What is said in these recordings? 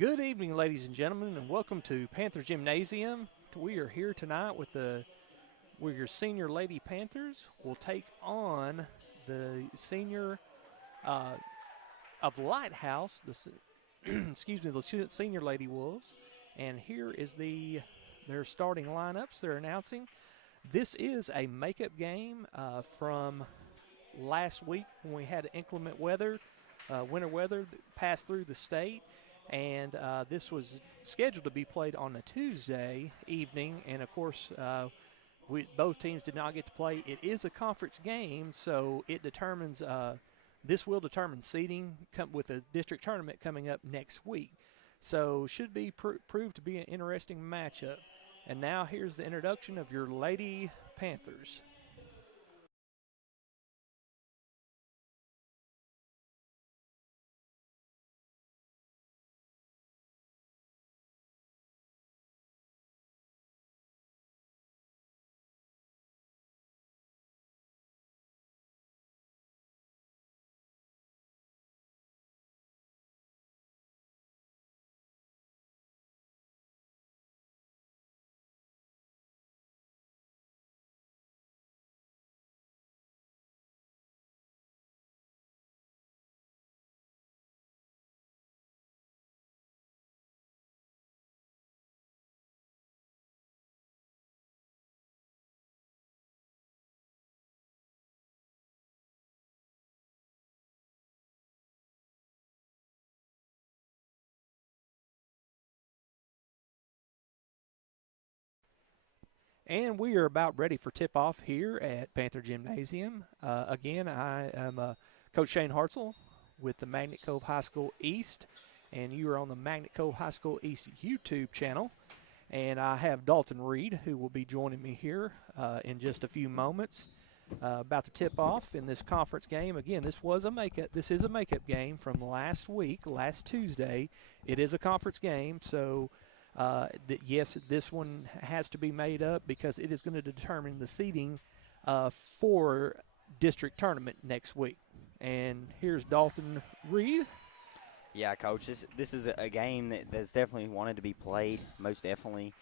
Good evening, ladies and gentlemen, and welcome to Panther Gymnasium. We are here tonight where your senior Lady Panthers will take on the senior uh, of Lighthouse, excuse me, the senior Lady Wolves. And here is their starting lineups they're announcing. This is a makeup game from last week when we had inclement weather, winter weather that passed through the state. And this was scheduled to be played on a Tuesday evening. And, of course, both teams did not get to play. It is a conference game, so it determines this will determine seeding with the district tournament coming up next week. So should be proved to be an interesting matchup. And now here's the introduction of your Lady Panthers. And we are about ready for tip-off here at Panther Gymnasium. Again, I am Coach Shane Hartzell with the Magnet Cove High School East, and you are on the Magnet Cove High School East YouTube channel. And I have Dalton Reed, who will be joining me here in just a few moments. About to tip off in this conference game. Again, this is a makeup game from last week, last Tuesday. It is a conference game, so yes, this one has to be made up because it is going to determine the seeding for district tournament next week. And here's Dalton Reed. Yeah, Coach, this is a game that's definitely wanted to be played, most definitely,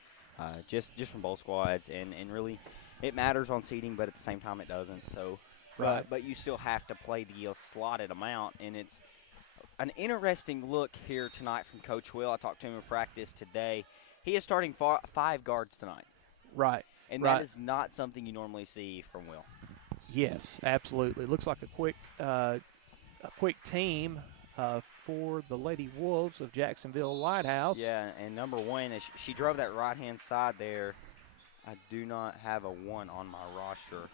just from both squads, and really it matters on seeding, but at the same time it doesn't. So, Right. But you still have to play the slotted amount, and it's an interesting look here tonight from Coach Will. I talked to him in practice today. He is starting 5 guards tonight. Right. And right. that is not something you normally see from Will. Yes, absolutely. Looks like a quick team for the Lady Wolves of Jacksonville Lighthouse. Yeah, and number 1, as she drove that right-hand side there, I do not have a 1 on my roster.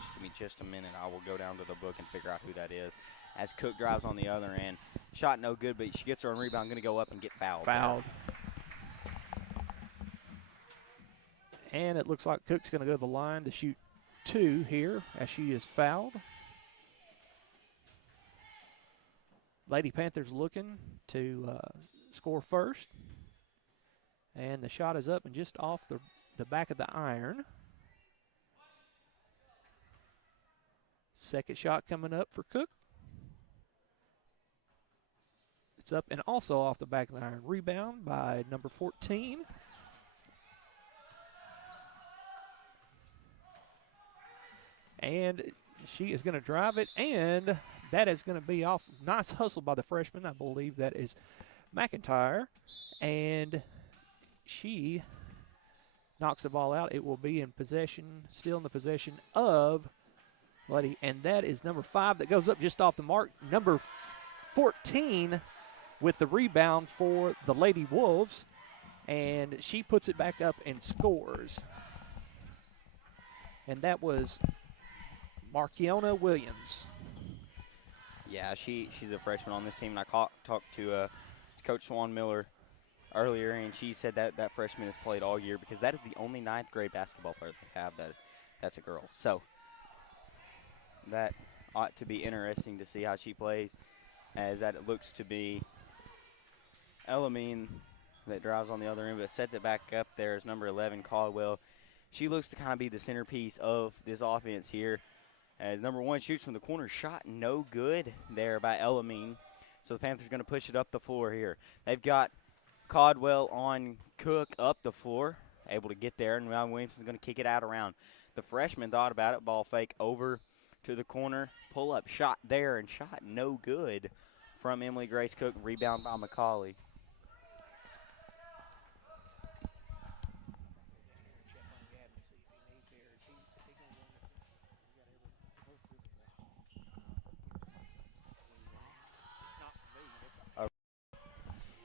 Just give me just a minute. I will go down to the book and figure out who that is. As Cook drives on the other end. Shot no good, but she gets her own rebound. Going to go up and get fouled. And it looks like Cook's going to go to the line to shoot 2 here as she is fouled. Lady Panthers looking to score first. And the shot is up and just off the back of the iron. Second shot coming up for Cook. It's up and also off the back of the iron. Rebound by number 14. And she is going to drive it, and that is going to be off. Nice hustle by the freshman. I believe that is McIntyre. And she knocks the ball out. It will be in possession, still in the possession of Lady. And that is number 5 that goes up just off the mark. Number 14 with the rebound for the Lady Wolves. And she puts it back up and scores. And that was Markiona Williams. Yeah, she's a freshman on this team. And I talked to Coach Swan Miller earlier, and she said that freshman has played all year because that is the only 9th grade basketball player they have that's a girl. So that ought to be interesting to see how she plays, as that it looks to be Elamine that drives on the other end, but sets it back up there as number 11, Caldwell. She looks to kind of be the centerpiece of this offense here, as number 1 shoots from the corner. Shot no good there by Elamine. So the Panthers going to push it up the floor here. They've got Caldwell on Cook up the floor, able to get there, and now Williamson's going to kick it out around. The freshman thought about it, ball fake over to the corner, pull-up shot there, and shot no good from Emily Grace Cook, rebound by McCauley.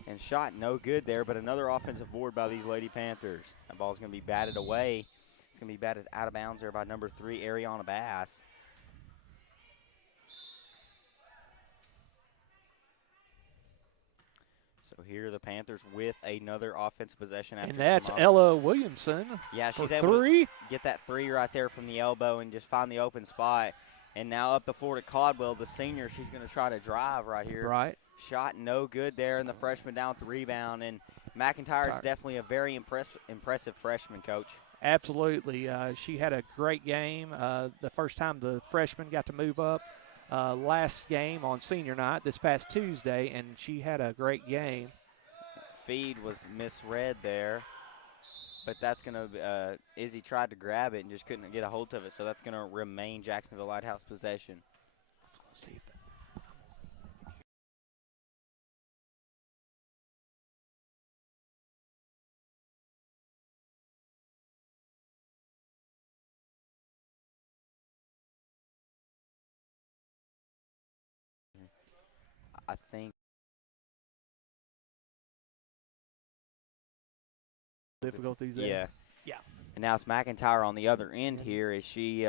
And shot no good there, but another offensive board by these Lady Panthers. That ball's going to be batted away. It's going to be batted out of bounds there by number 3, Ariana Bass. So here are the Panthers with another offensive possession. After and that's Ella Williamson. Yeah, she's for able 3. to get that 3 right there from the elbow and just find the open spot. And now up the floor to Caldwell, the senior. She's going to try to drive right here. Right. Shot no good there, and the freshman down with the rebound. And McIntyre is definitely a very impressive freshman, Coach. Absolutely. She had a great game. The first time the freshman got to move up last game on senior night this past Tuesday, and she had a great game. Feed was misread there, but that's going to Izzy tried to grab it and just couldn't get a hold of it, so that's going to remain Jacksonville Lighthouse possession. See if I think difficulties there. Yeah. Yeah. And now it's McIntyre on the other end here. Is she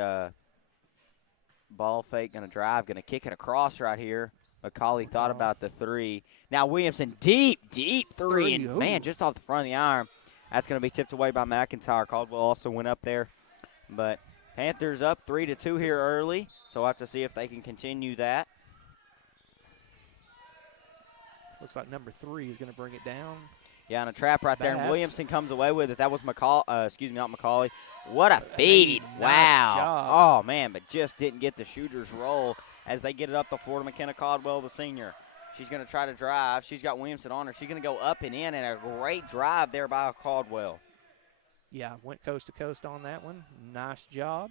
ball fake, going to drive, going to kick it across right here. McCauley thought about the 3. Now Williamson, deep 3, and man, just off the front of the arm. That's going to be tipped away by McIntyre. Caldwell also went up there. But Panthers up 3-2 here early, so we'll have to see if they can continue that. Looks like number 3 is going to bring it down. Yeah, and a trap right there, and Bass. Williamson comes away with it. That was not McCauley. What a feed. Nice Wow. job. Oh, man, but just didn't get the shooter's roll as they get it up the floor to McKenna Caldwell, the senior. She's going to try to drive. She's got Williamson on her. She's going to go up and in, and a great drive there by Caldwell. Yeah, went coast to coast on that one. Nice job.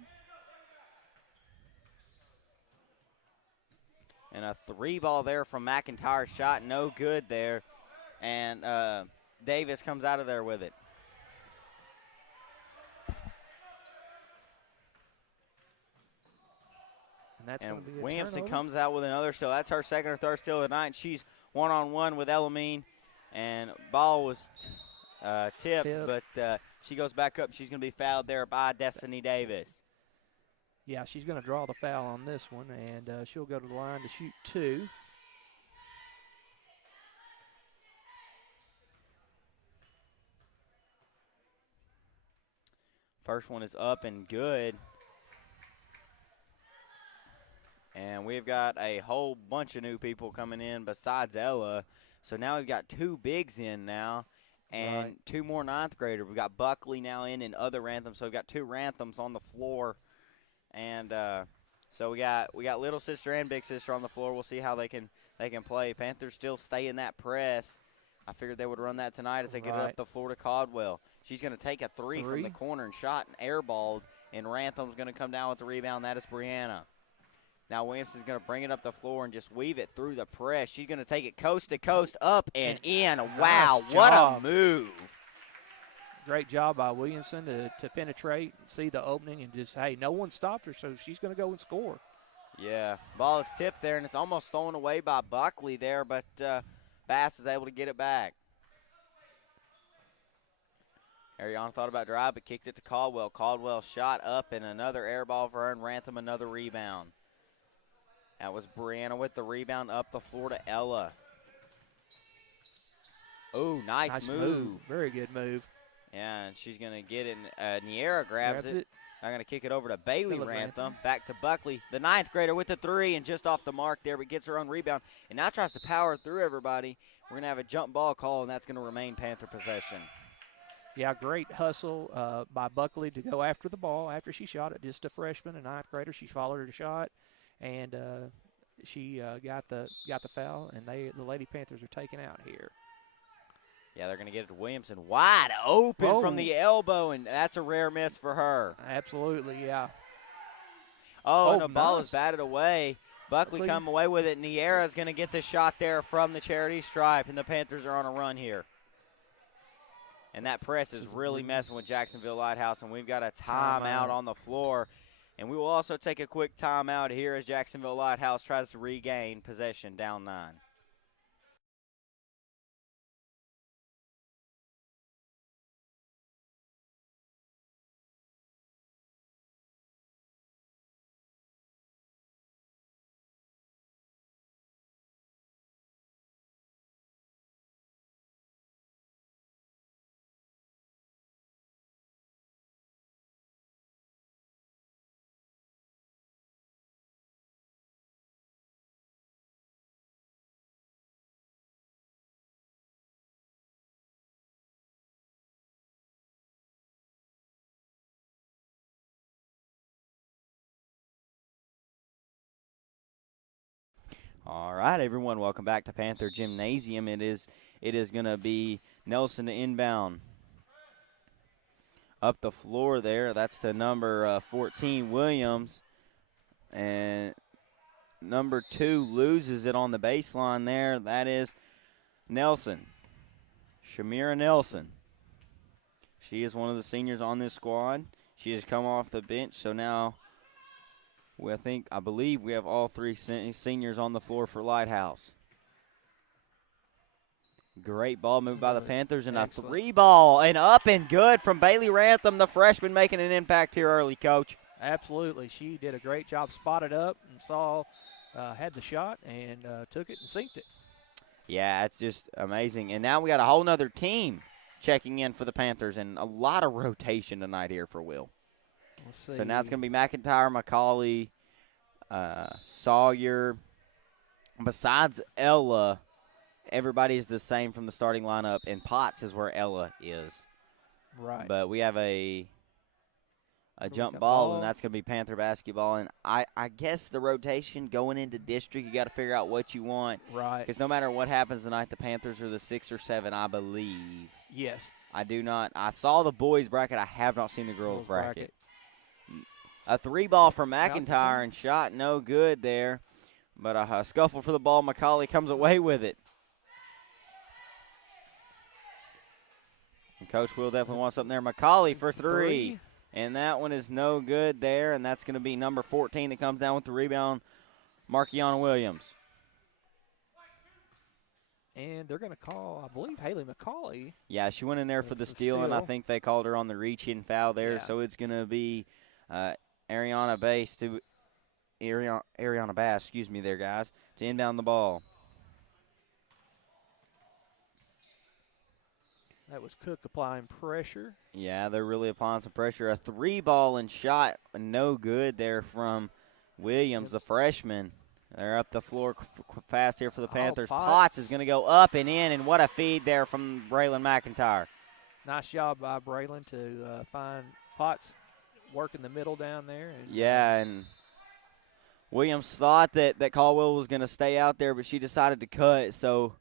And a 3 ball there from McIntyre. Shot no good there. And Davis comes out of there with it. And that's going to be a Williamson turnover. comes out with another steal. That's her second or third steal of the night. She's one-on-one with Elamine. And ball was tipped, but she goes back up. She's going to be fouled there by Destiny Davis. Yeah, she's going to draw the foul on this one, and she'll go to the line to shoot 2. First one is up and good. And we've got a whole bunch of new people coming in besides Ella. So now we've got 2 bigs in now and 2 more 9th graders. We've got Buckley now in other Ranthams. So we've got 2 Ranthams on the floor. And so we got little sister and big sister on the floor. We'll see how they can play. Panthers still stay in that press. I figured they would run that tonight as they get it up the floor to Caldwell. She's going to take a 3 from the corner and shot and airballed. And Rantham's going to come down with the rebound. That is Brianna. Now Williamson's going to bring it up the floor and just weave it through the press. She's going to take it coast to coast, up and in. Wow, what a move. Great job by Williamson to penetrate and see the opening and just, hey, no one stopped her, so she's going to go and score. Yeah, ball is tipped there, and it's almost stolen away by Buckley there, but Bass is able to get it back. Ariana thought about drive, but kicked it to Caldwell. Caldwell shot up, and another air ball for her, and Rantham another rebound. That was Brianna with the rebound up the floor to Ella. Oh, nice move. Very good move. Yeah, and she's going to get it. Niera grabs it. I'm going to kick it over to Bailey Rantham. Back to Buckley. The 9th grader with the 3 and just off the mark there, but gets her own rebound. And now tries to power through everybody. We're going to have a jump ball call, and that's going to remain Panther possession. Yeah, great hustle by Buckley to go after the ball after she shot it. Just a freshman, a 9th grader. She followed her to shot, and she got the foul, and the Lady Panthers are taken out here. Yeah, they're going to get it to Williamson. Wide open from the elbow, and that's a rare miss for her. Absolutely, yeah. Oh, and the nice. ball is batted away. Buckley come away with it. Niera is going to get the shot there from the charity stripe, and the Panthers are on a run here. And that press is really messing with Jacksonville Lighthouse, and we've got a timeout on the floor. And we will also take a quick timeout here as Jacksonville Lighthouse tries to regain possession down 9. All right, everyone, welcome back to Panther Gymnasium. It is going to be Nelson to inbound. Up the floor there, that's to number 14, Williams. And number 2 loses it on the baseline there. That is Nelson, Shamira Nelson. She is one of the seniors on this squad. She has come off the bench, so now I believe we have all 3 seniors on the floor for Lighthouse. Great ball moved by the Panthers, and excellent. A 3 ball, and up and good from Bailey Rantham, the freshman, making an impact here early, Coach. Absolutely. She did a great job, spotted up and had the shot and took it and sinked it. Yeah, it's just amazing. And now we got a whole nother team checking in for the Panthers, and a lot of rotation tonight here for Will. Let's see. So now it's going to be McIntyre, McCauley, Sawyer. Besides Ella, everybody is the same from the starting lineup, and Potts is where Ella is. Right. But we have a jump ball, and that's going to be Panther basketball. And I guess the rotation going into district, you got to figure out what you want. Right. Because no matter what happens tonight, the Panthers are the 6 or 7, I believe. Yes. I do not. I saw the boys' bracket. I have not seen the girls' bracket. A 3 ball from McIntyre and shot no good there. But a scuffle for the ball. McCauley comes away with it. And Coach Will definitely wants something there. McCauley for 3. And that one is no good there. And that's going to be number 14 that comes down with the rebound, Markiana Williams. And they're going to call, I believe, Haley McCauley. Yeah, she went in there for the steal, and I think they called her on the reach-in foul there. Yeah. So it's going to be Ariana Bass, there, guys, to inbound the ball. That was Cook applying pressure. Yeah, they're really applying some pressure. A 3 ball and shot, no good there from Williams, the freshman. They're up the floor fast here for the Panthers. Potts is going to go up and in, and what a feed there from Braylon McIntyre. Nice job by Braylon to find Potts working the middle down there. And Williams thought that Caldwell was going to stay out there, but she decided to cut, so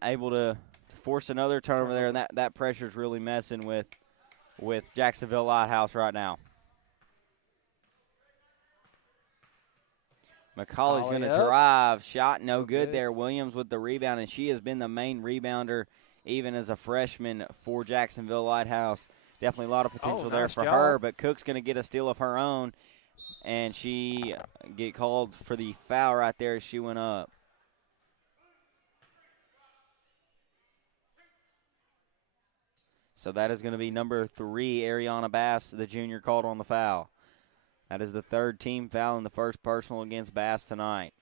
able to force another turnover there, and that pressure is really messing with Jacksonville Lighthouse right now. McCauley's going to drive. Shot no good there. Williams with the rebound, and she has been the main rebounder even as a freshman for Jacksonville Lighthouse. Definitely a lot of potential there for her, but Cook's going to get a steal of her own, and she get called for the foul right there as she went up. So that is going to be number 3, Ariana Bass, the junior, called on the foul. That is the 3rd team foul and the first personal against Bass tonight.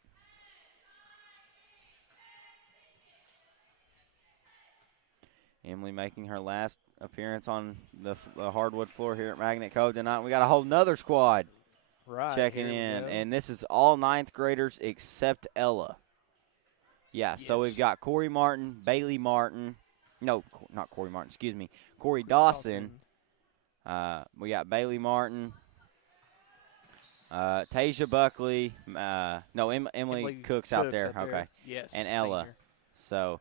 Emily making her last appearance on the hardwood floor here at Magnet Cove tonight. We got a whole nother squad checking in, and this is all 9th graders except Ella. Yeah, yes. So we've got Corey Martin, Bailey Martin. No, not Corey Martin, excuse me. Corey Dawson. We got Bailey Martin. Tasia Buckley, Emily Cook's out there. Okay. Yes. And Ella. Senior. So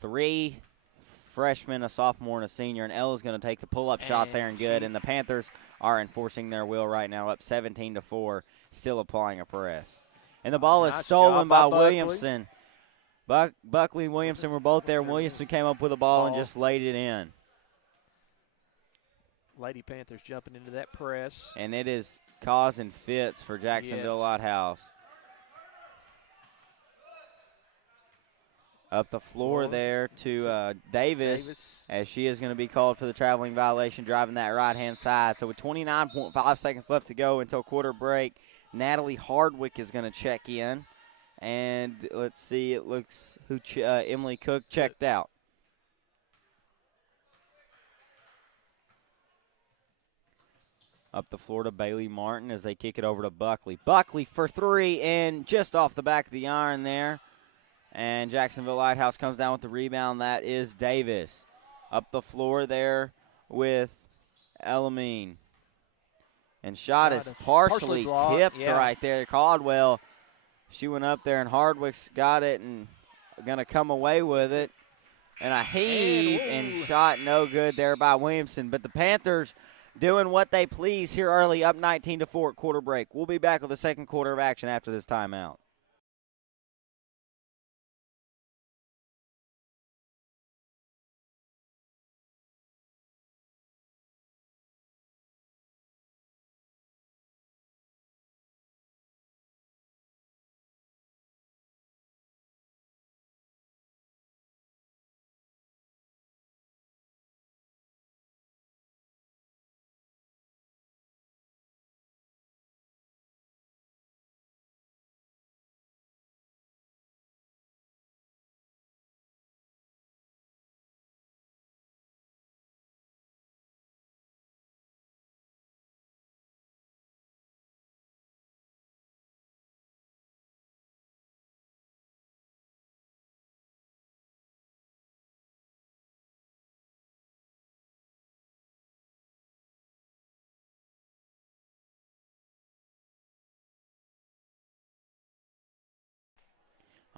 3 freshman, a sophomore, and a senior. And Ella's going to take the pull-up shot there and good. And the Panthers are enforcing their will right now, up 17-4, still applying a press. And the ball is stolen by Williamson. Buckley and Williamson were both there. Williamson came up with the ball and just laid it in. Lady Panthers jumping into that press. And it is causing fits for Jacksonville Lighthouse. Up the floor there to Davis, as she is going to be called for the traveling violation, driving that right-hand side. So with 29.5 seconds left to go until quarter break, Natalie Hardwick is going to check in. And let's see, it looks Emily Cook checked out. Up the floor to Bailey Martin as they kick it over to Buckley. Buckley for three, and just off the back of the iron there. And Jacksonville Lighthouse comes down with the rebound. That is Davis. Up the floor there with Elamine. And shot is partially tipped right there. Caldwell, she went up there, and Hardwick's got it and going to come away with it. And a heave and shot no good there by Williamson. But the Panthers doing what they please here early, up 19-4 at quarter break. We'll be back with the second quarter of action after this timeout.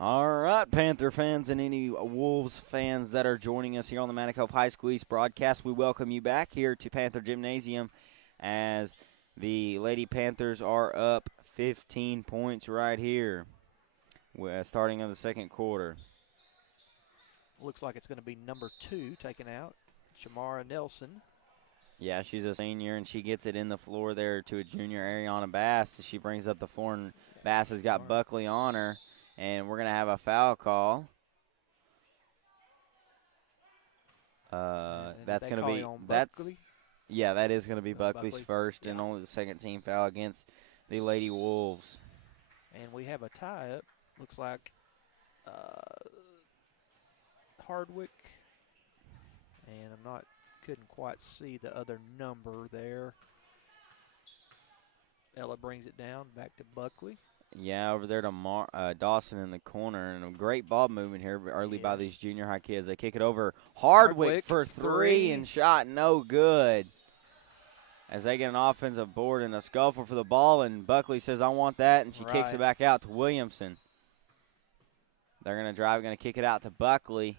All right, Panther fans and any Wolves fans that are joining us here on the Manicove High School East broadcast, we welcome you back here to Panther Gymnasium as the Lady Panthers are up 15 points right here, starting in the second quarter. Looks like it's going to be number 2 taken out, Shamara Nelson. Yeah, she's a senior, and she gets it in the floor there to a junior, Ariana Bass. She brings up the floor, and Bass has got Buckley on her. And we're going to have a foul call. That's going to be that is going to be Buckley's first and only the second team foul against the Lady Wolves. And we have a tie-up. Looks like Hardwick, and couldn't quite see the other number there. Ella brings it down back to Buckley. Yeah, over there to Dawson in the corner. And a great ball movement here early by these junior high kids. They kick it over. Hardwick for three and shot no good. As they get an offensive board and a scuffle for the ball, and Buckley says, I want that, and she kicks it back out to Williamson. They're going to drive, going to kick it out to Buckley.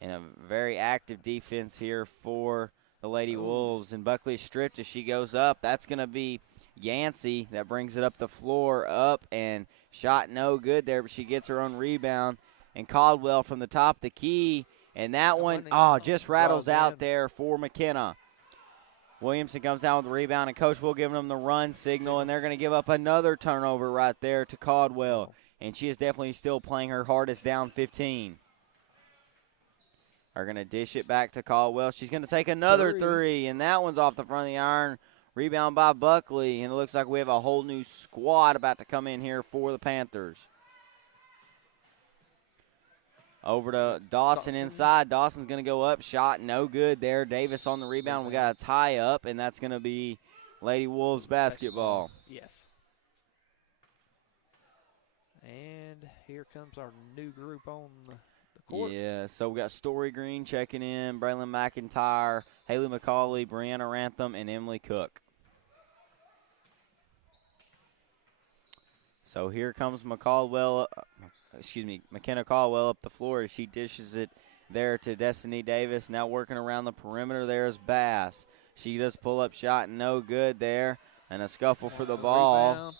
And a very active defense here for the Lady Wolves. And Buckley is stripped as she goes up. That's going to be Yancey that brings it up the floor, up, and shot no good there, but she gets her own rebound. And Caldwell from the top of the key, and that one, just rattles out there for McKenna. Williamson comes down with the rebound, and Coach Will giving them the run signal, and they're going to give up another turnover right there to Caldwell. And she is definitely still playing her hardest, down 15. Are going to dish it back to Caldwell. She's going to take another three, and that one's off the front of the iron. Rebound by Buckley, and it looks like we have a whole new squad about to come in here for the Panthers. Over to Dawson inside. Dawson's going to go up. Shot no good there. Davis on the rebound. We got a tie up, and that's going to be Lady Wolves basketball. Yes. And here comes our new group on the court. Yeah, so we got Story Green checking in, Braylon McIntyre, Haley McCauley, Brianna Rantham, and Emily Cook. So here comes McKenna Caldwell up the floor as she dishes it there to Destiny Davis. Now working around the perimeter there is Bass. She does pull-up shot, no good there. And a scuffle for the ball. Rebound.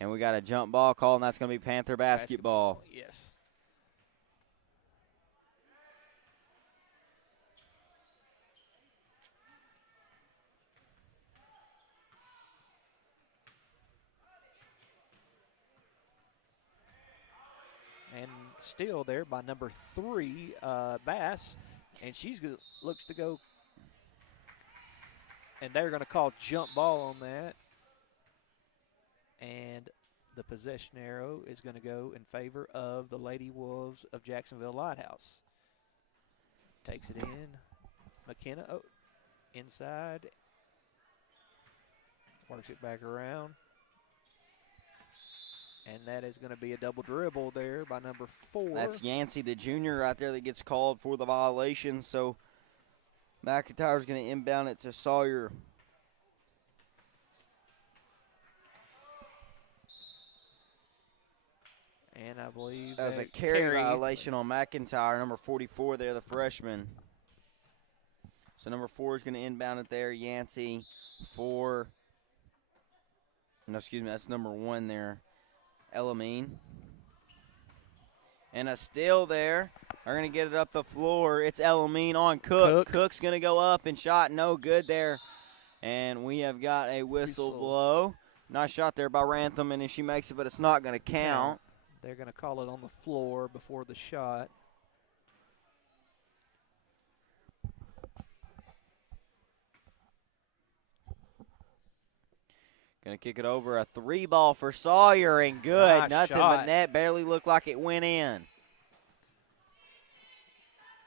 And we got a jump ball call, and that's going to be Panther basketball. Yes. And still there by number 3, Bass. And looks to go. And they're going to call jump ball on that. And the possession arrow is going to go in favor of the Lady Wolves of Jacksonville Lighthouse. Takes it in. McKenna inside. Works it back around. And that is going to be a double dribble there by number 4. That's Yancey, the junior, right there that gets called for the violation. So McIntyre's going to inbound it to Sawyer. And I believe that was a carry violation on McIntyre, number 44 there, the freshman. So number 4 is going to inbound it there. Yancey that's number 1 there. Elamine. And a steal there. They're going to get it up the floor. It's Elamine on Cook. Cook's going to go up and shot no good there. And we have got a whistle blow. Nice shot there by Rantham, and if she makes it, but it's not going to count. They're going to call it on the floor before the shot. Going to kick it over. A 3-ball for Sawyer, and good. Nice Nothing shot. but net. Barely looked like it went in.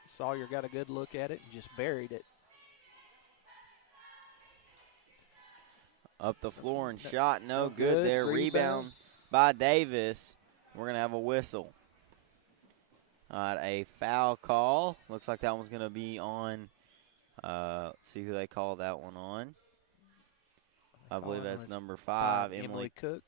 Sawyer got a good look at it and just buried it. Up the floor and shot no good there. Rebound by Davis. We're going to have a whistle. A foul call. Looks like that one's going to be on. Let's see who they call that one on. I believe that's number 5, Emily Cook.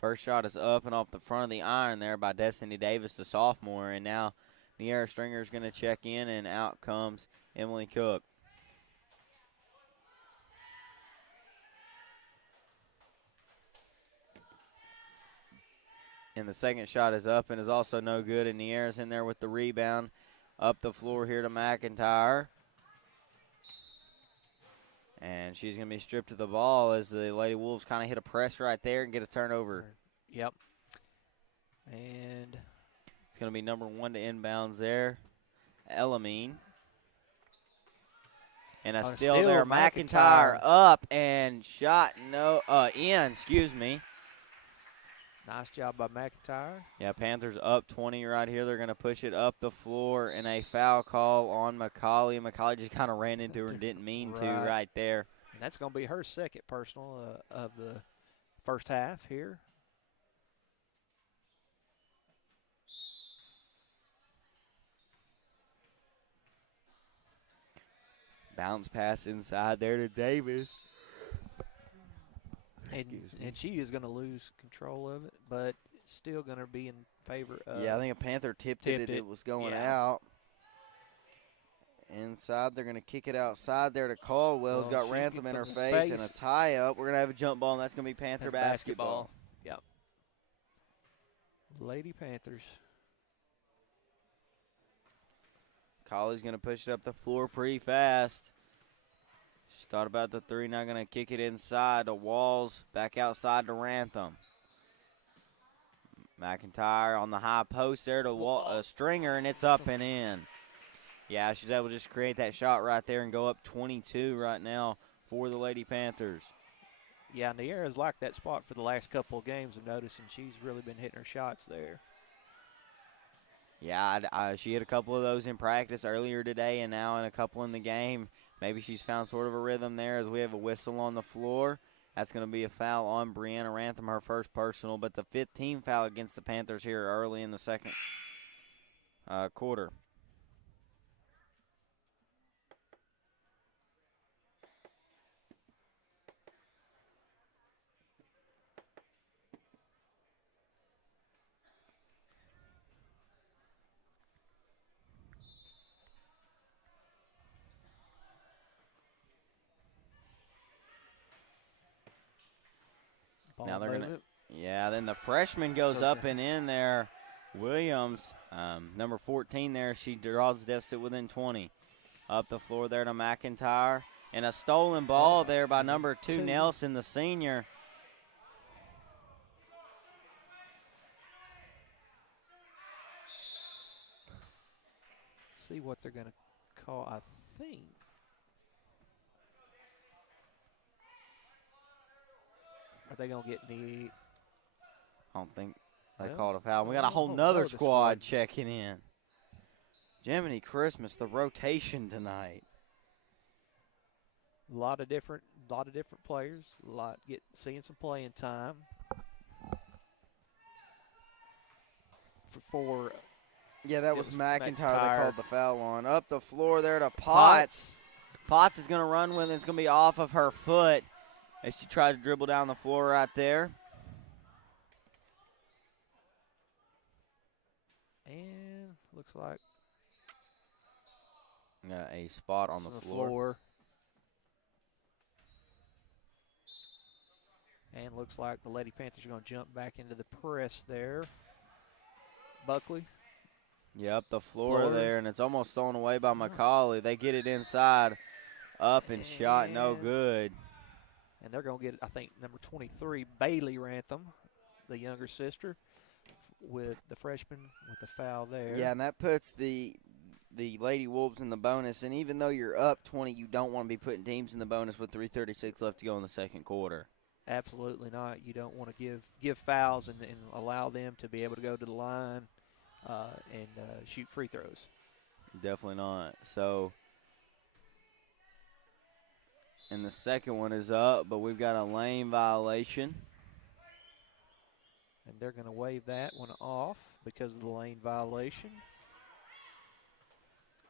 First shot is up and off the front of the iron there by Destiny Davis, the sophomore. And now Niera Stringer is going to check in, and out comes Emily Cook. And the second shot is up and is also no good. And Niera's in there with the rebound. Up the floor here to McIntyre. And she's going to be stripped of the ball as the Lady Wolves kind of hit a press right there and get a turnover. Yep. And it's going to be number 1 to inbounds there, Elamine. And a steal there, McIntyre up and shot excuse me. Nice job by McIntyre. Yeah, Panthers up 20 right here. They're going to push it up the floor, and a foul call on McCauley. McCauley just kind of ran into her and didn't mean to right there. And that's going to be her second personal of the first half here. Bounce pass inside there to Davis. And she is going to lose control of it, but still going to be in favor of. Yeah, I think a Panther tipped it. It was going out. Inside, they're going to kick it outside there to Caldwell's got Rantham in her face, and a tie-up. We're going to have a jump ball, and that's going to be Panther basketball. Yep. Lady Panthers. Colley's going to push it up the floor pretty fast. She thought about the 3, now going to kick it inside to Walls, back outside to Rantham. McIntyre on the high post there to Stringer, and it's up and in. Yeah, she's able to just create that shot right there and go up 22 right now for the Lady Panthers. Yeah, Niera's liked that spot for the last couple of games. I'm noticing she's really been hitting her shots there. Yeah, she hit a couple of those in practice earlier today and now in a couple in the game. Maybe she's found sort of a rhythm there as we have a whistle on the floor. That's going to be a foul on Brianna Rantham, her first personal, but the 15th foul against the Panthers here early in the second quarter. Ball Now they're movement. going to, yeah, then the freshman goes up and in there. Williams, number 14 there, she draws the deficit within 20. Up the floor there to McIntyre. And a stolen ball there by number 2, Nelson, the senior. See what they're going to call, I think. Are they going to get any? I don't think they Well, called a foul. We got a whole nother squad checking in. Jiminy Christmas, the rotation tonight. A lot of different players. Seeing some playing time. For yeah, that was McIntyre that called the foul on. Up the floor there to Potts. Potts is going to run with it. It's going to be off of her foot as she tried to dribble down the floor right there. And looks like got a spot on the floor. And looks like the Lady Panthers are going to jump back into the press there. Buckley. Yeah, up the floor there, and it's almost stolen away by McCauley. They get it inside, up and shot, no good. And they're going to get, I think, number 23, Bailey Rantham, the younger sister, with the freshman with the foul there. Yeah, and that puts the Lady Wolves in the bonus. And even though you're up 20, you don't want to be putting teams in the bonus with 3:36 left to go in the second quarter. Absolutely not. You don't want to give fouls and allow them to be able to go to the line and shoot free throws. Definitely not. So, and the second one is up, but we've got a lane violation. And they're going to waive that one off because of the lane violation.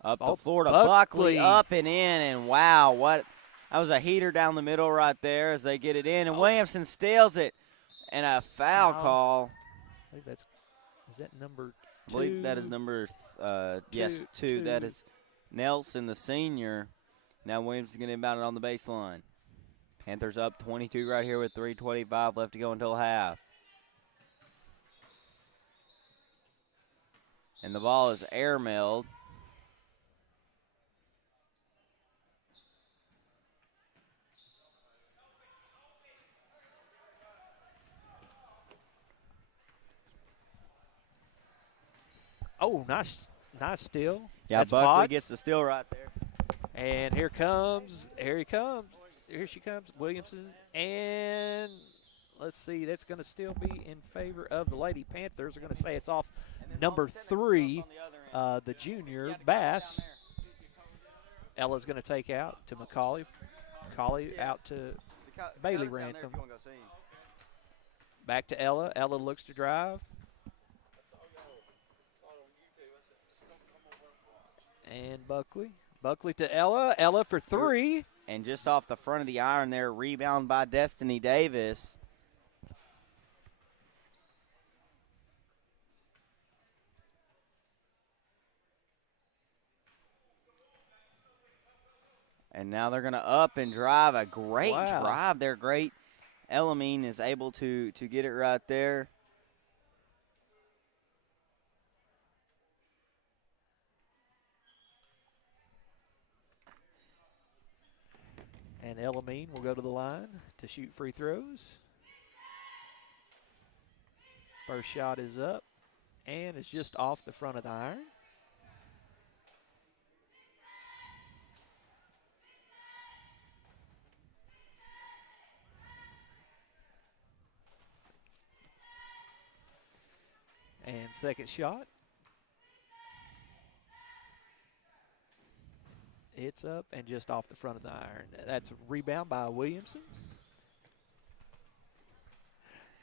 Up the floor to Buckley, up and in, and wow, what – that was a heater down the middle right there as they get it in, and Williamson steals it, and a foul call. I believe is that number 2? I believe that is number, two. That is Nelson, the senior. Now Williamson's going to inbound it on the baseline. Panthers up 22 right here with 3:25 left to go until half. And the ball is airmailed. Oh, nice steal. Yeah, that's Buckley Potts. gets the steal right there. And here she comes, Williamson. And let's see, that's going to still be in favor of the Lady Panthers. They're going to say it's off number 3, the junior, Bass. Ella's going to take out to McCauley. McCauley out to Bailey Rantham. Back to Ella. Ella looks to drive. And Buckley to Ella. Ella for 3. And just off the front of the iron there, rebound by Destiny Davis. And now they're going to up and drive. A great drive there. Great. Elamine is able to get it right there. And Elamine will go to the line to shoot free throws. First shot is up, and it's just off the front of the iron. And second shot. It's up and just off the front of the iron. That's a rebound by Williamson.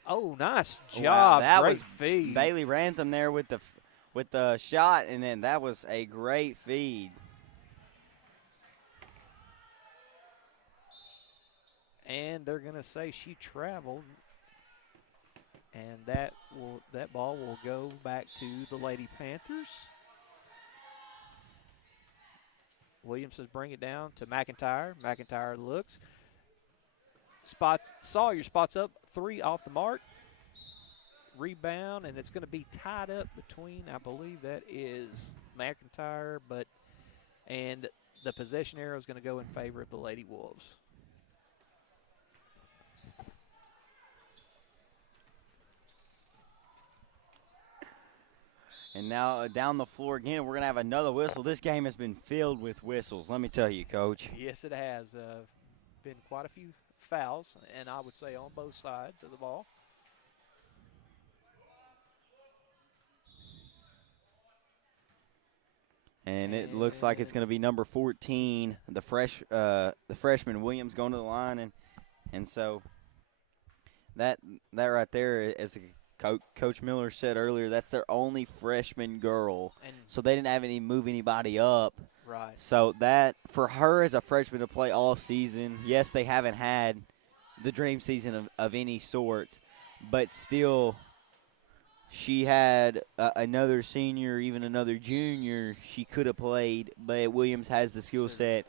Oh, nice job. Wow, that great was feed. Bailey Rantham there with the shot, and then that was a great feed. And they're going to say she traveled. And that ball will go back to the Lady Panthers. Williams says bring it down to McIntyre. McIntyre looks. Sawyer spots up 3 off the mark. Rebound, and it's going to be tied up between, I believe that is McIntyre, and the possession arrow is going to go in favor of the Lady Wolves. And now down the floor again, we're going to have another whistle. This game has been filled with whistles, let me tell you, Coach. Yes, it has. Been quite a few fouls, and I would say on both sides of the ball. And it looks like it's going to be number 14, the freshman Williams going to the line, and so that right there, as Coach Miller said earlier, that's their only freshman girl, And so they didn't have any move anybody up. right. So that for her as a freshman to play all season, yes, they haven't had the dream season of any sorts, but still. She had another senior, even another junior she could have played, but Williams has the skill set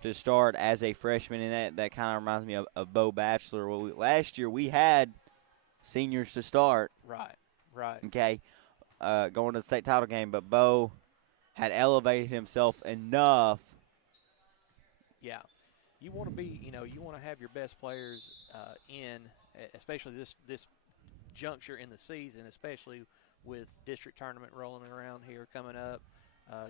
to start as a freshman, and that kind of reminds me of Bo Batchelor. Well, last year we had seniors to start. Right. Okay, going to the state title game, but Bo had elevated himself enough. Yeah. You want to be, you want to have your best players in, especially this juncture in the season, especially with district tournament rolling around here coming up.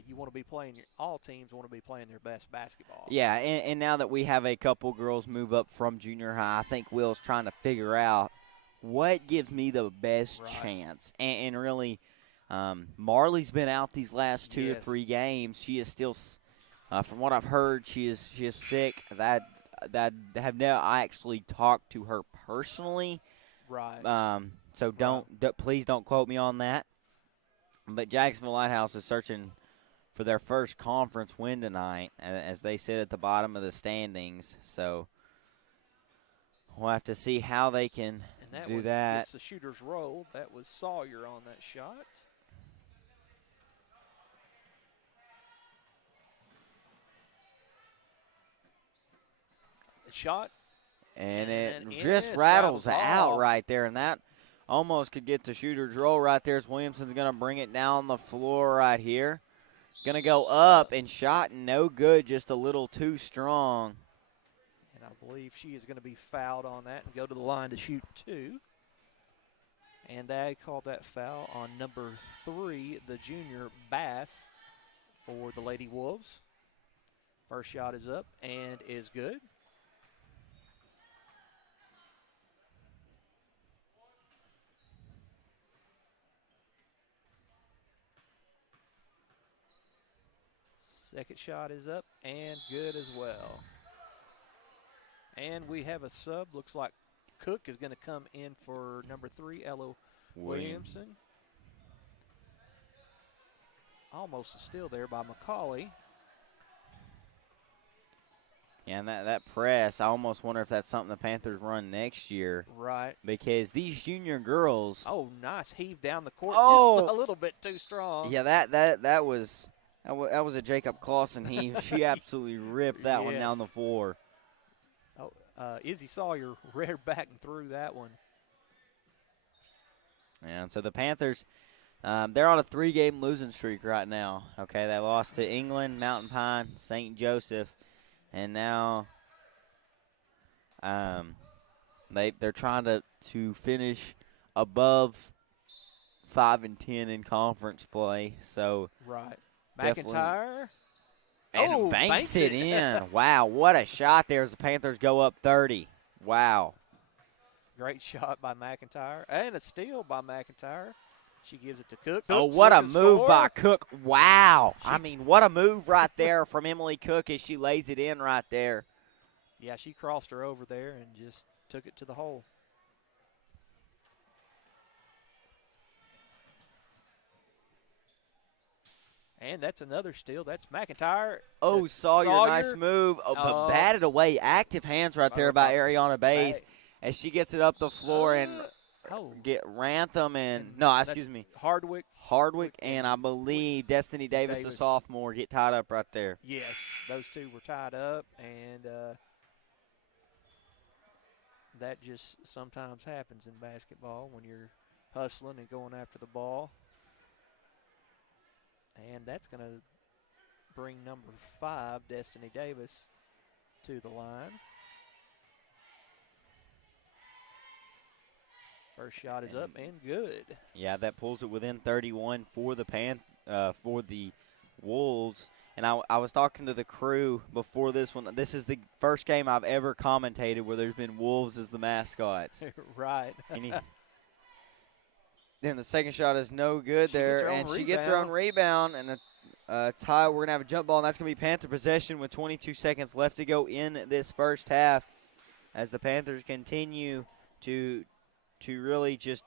You want to be playing all teams want to be playing their best basketball. Yeah, and now that we have a couple girls move up from junior high, I think Will's trying to figure out what gives me the best chance. And really, Marley's been out these last 2 or 3 games. She is still, from what I've heard, she is sick. That have never I actually talked to her personally. Right. So please don't quote me on that. But Jacksonville Lighthouse is searching for their first conference win tonight, as they sit at the bottom of the standings. So we'll have to see how they can do that. It's the shooter's roll. That was Sawyer on that shot. The shot. And it just rattles out right there, and that almost could get the shooter's roll right there as Williamson's going to bring it down the floor right here. Going to go up, and shot no good, just a little too strong. And I believe she is going to be fouled on that and go to the line to shoot 2. And they called that foul on number 3, the junior Bass, for the Lady Wolves. First shot is up and is good. Second shot is up and good as well. And we have a sub. Looks like Cook is going to come in for number 3, Ella Williamson. Almost a steal there by McCauley. Yeah, and that press, I almost wonder if that's something the Panthers run next year. Right. Because these junior girls. Oh, nice heave down the court. Just a little bit too strong. Yeah, that was a Jacob Clausen heave. She absolutely ripped that one down the floor. Oh, Izzy Sawyer reared back and threw that one. And so the Panthers, they're on a 3-game losing streak right now. Okay, they lost to England, Mountain Pine, St. Joseph, and now they're trying to finish above 5-10 in conference play. So right, McIntyre. And banks it in. Wow, what a shot there as the Panthers go up 30. Wow. Great shot by McIntyre. And a steal by McIntyre. She gives it to Cook. Oh, what a move by Cook. Wow. I mean, what a move right there from Emily Cook as she lays it in right there. Yeah, she crossed her over there and just took it to the hole. And that's another steal. That's McIntyre. Oh, Sawyer, nice move. Oh, but batted away. Active hands right there by Ariana Bays as she gets it up the floor and get Rantham and Hardwick and I believe Destiny Davis, the sophomore, get tied up right there. Yes, those two were tied up, and that just sometimes happens in basketball when you're hustling and going after the ball. And that's going to bring number 5, Destiny Davis, to the line. First shot is up and good. Yeah, that pulls it within 31 for the Wolves. And I was talking to the crew before this one. This is the first game I've ever commentated where there's been Wolves as the mascots. Right. Then the second shot is no good there, and she gets her own rebound, and a tie. We're going to have a jump ball, and that's going to be Panther possession with 22 seconds left to go in this first half as the Panthers continue to really just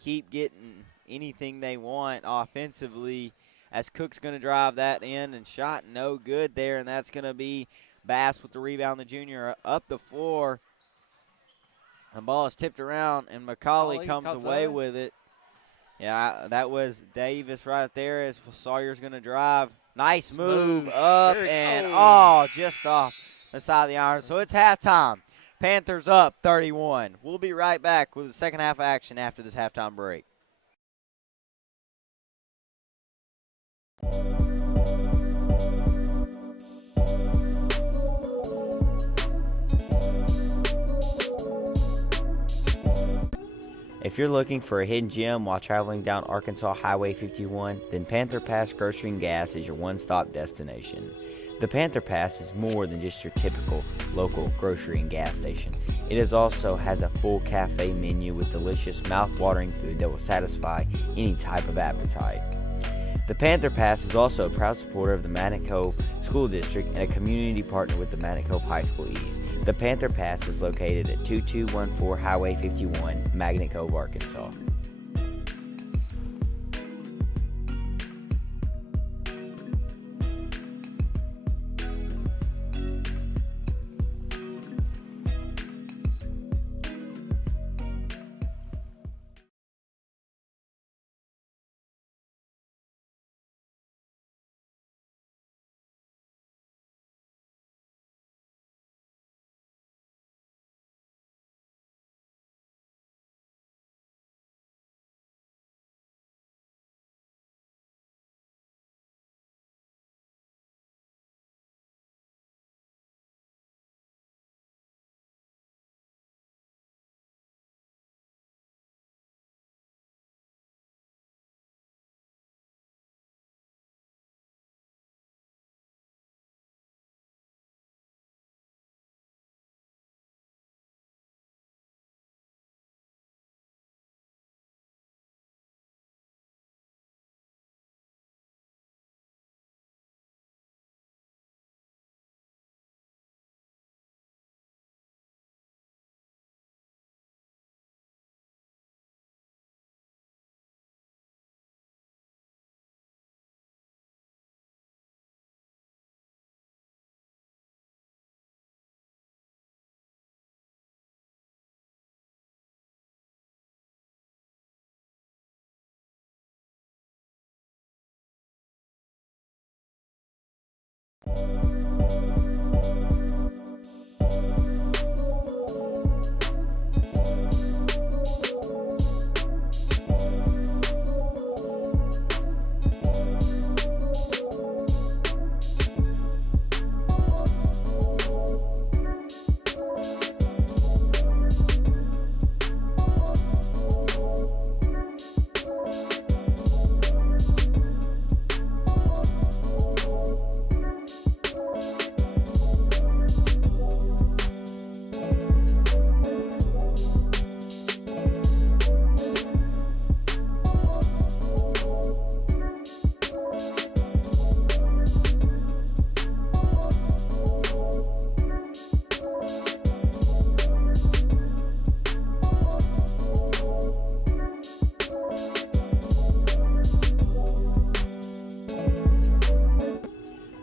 keep getting anything they want offensively, as Cook's going to drive that in, and shot no good there, and that's going to be Bass with the rebound, the junior, up the floor. The ball is tipped around, and McCauley comes away with it. Yeah, that was Davis right there as Sawyer's going to drive. Nice move up and, just off the side of the iron. So it's halftime. Panthers up 31. We'll be right back with the second half action after this halftime break. If you're looking for a hidden gem while traveling down Arkansas Highway 51, then Panther Pass Grocery and Gas is your one-stop destination. The Panther Pass is more than just your typical local grocery and gas station. It also has a full cafe menu with delicious, mouth-watering food that will satisfy any type of appetite. The Panther Pass is also a proud supporter of the Cove School District and a community partner with the Cove High School East. The Panther Pass is located at 2214 Highway 51, Magnet Cove, Arkansas.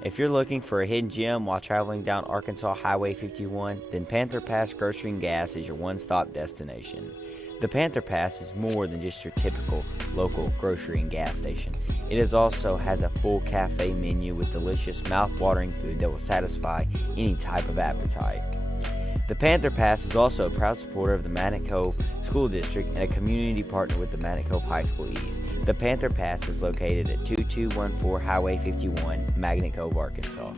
If you're looking for a hidden gem while traveling down Arkansas Highway 51, then Panther Pass Grocery and Gas is your one-stop destination. The Panther Pass is more than just your typical local grocery and gas station. It also has a full cafe menu with delicious, mouth-watering food that will satisfy any type of appetite. The Panther Pass is also a proud supporter of the Magnet Cove School District and a community partner with the Magnet Cove High School East. The Panther Pass is located at 2214 Highway 51, Magnet Cove, Arkansas.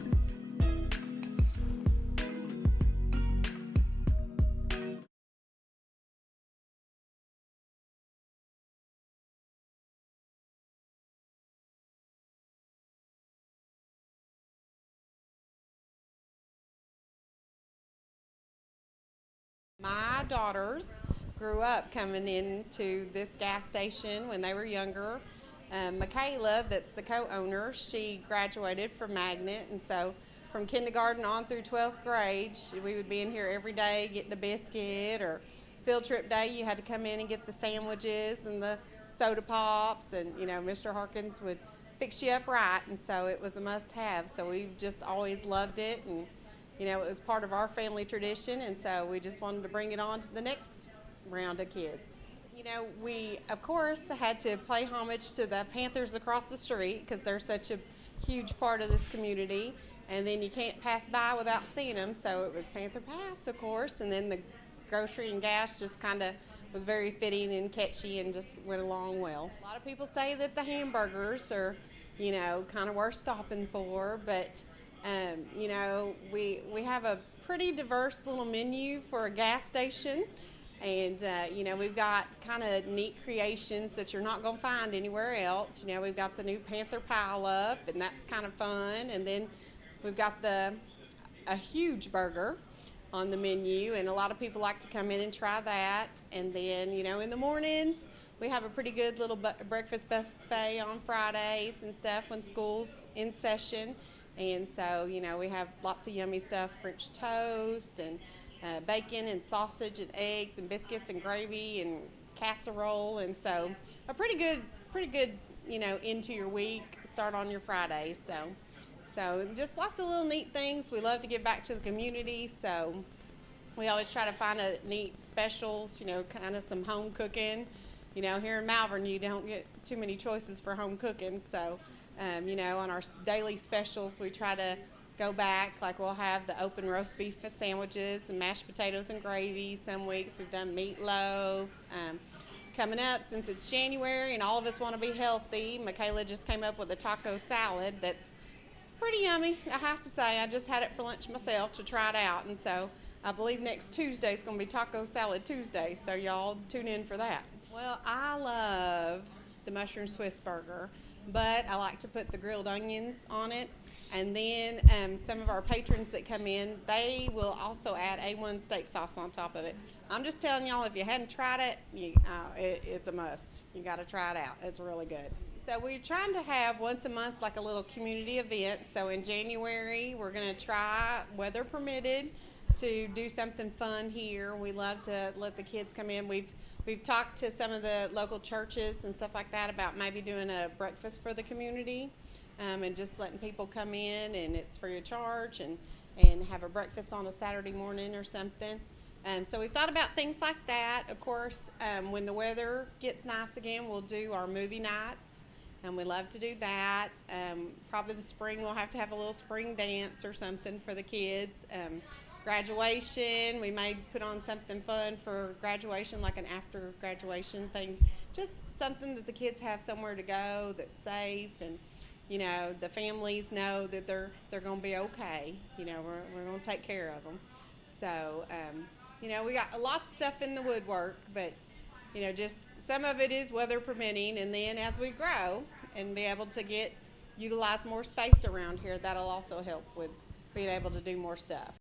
My daughters grew up coming into this gas station when they were younger. Michaela, that's the co-owner, she graduated from Magnet, and so from kindergarten on through 12th grade, we would be in here every day getting a biscuit, or field trip day, you had to come in and get the sandwiches and the soda pops, and Mr. Harkins would fix you up right, and so it was a must-have. So we've just always loved it, and it was part of our family tradition, and so we just wanted to bring it on to the next round of kids. We, of course, had to pay homage to the Panthers across the street because they're such a huge part of this community, and then you can't pass by without seeing them, so it was Panther Pass, of course, and then the grocery and gas just kind of was very fitting and catchy and just went along well. A lot of people say that the hamburgers are, kind of worth stopping for, but we have a pretty diverse little menu for a gas station, and we've got kind of neat creations that you're not going to find anywhere else. We've got the new Panther Pile Up, and that's kind of fun, and then we've got a huge burger on the menu, and a lot of people like to come in and try that. And then in the mornings we have a pretty good little breakfast buffet on Fridays and stuff when school's in session. And so, we have lots of yummy stuff, French toast and bacon and sausage and eggs and biscuits and gravy and casserole. And so a pretty good, into your week, start on your Friday. So just lots of little neat things. We love to give back to the community. So we always try to find a neat specials, kind of some home cooking. Here in Malvern, you don't get too many choices for home cooking. So on our daily specials, we try to go back, like we'll have the open roast beef sandwiches and mashed potatoes and gravy. Some weeks we've done meatloaf. Coming up, since it's January and all of us want to be healthy, Michaela just came up with a taco salad that's pretty yummy, I have to say. I just had it for lunch myself to try it out, and so I believe next Tuesday is going to be Taco Salad Tuesday, so y'all tune in for that. Well, I love the mushroom Swiss burger, but I like to put the grilled onions on it. And then some of our patrons that come in, they will also add A1 steak sauce on top of it. I'm just telling y'all, if you hadn't tried it, it's a must. You got to try it out. It's really good. So we're trying to have once a month like a little community event. So in January, we're going to try, weather permitted, to do something fun here. We love to let the kids come in. We've talked to some of the local churches and stuff like that about maybe doing a breakfast for the community, and just letting people come in, and it's free of charge, and have a breakfast on a Saturday morning or something. So we've thought about things like that. Of course, when the weather gets nice again, we'll do our movie nights, and we love to do that. Probably the spring we'll have to have a little spring dance or something for the kids. Graduation, we may put on something fun for graduation, like an after graduation thing. Just something that the kids have somewhere to go that's safe, and the families know that they're going to be okay. We're going to take care of them. So, we got lots of stuff in the woodwork, but, just some of it is weather permitting. And then as we grow and be able to utilize more space around here, that'll also help with being able to do more stuff.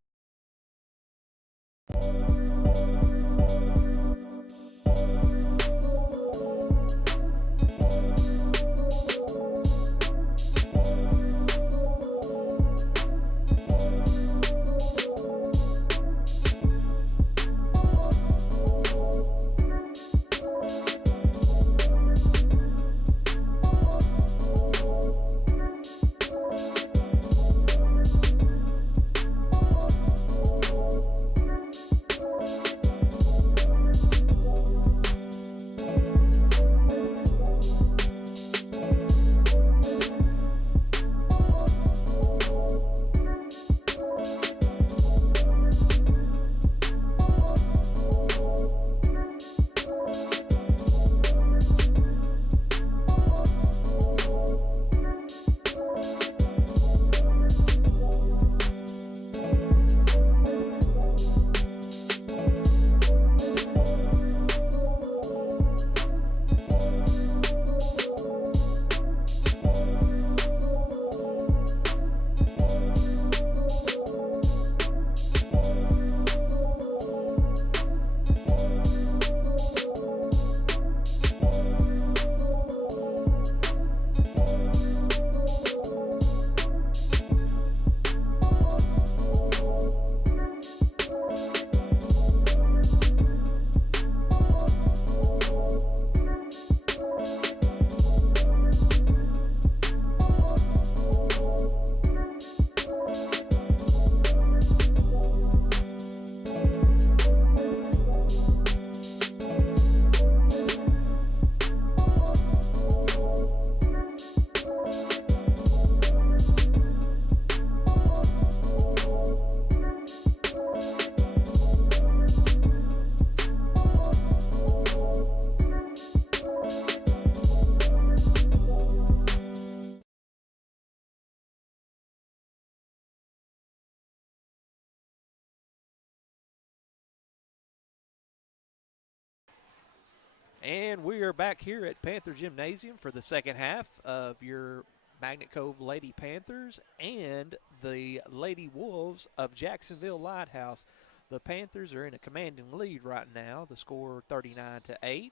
And we are back here at Panther Gymnasium for the second half of your Magnet Cove Lady Panthers and the Lady Wolves of Jacksonville Lighthouse. The Panthers are in a commanding lead right now. The score 39-8,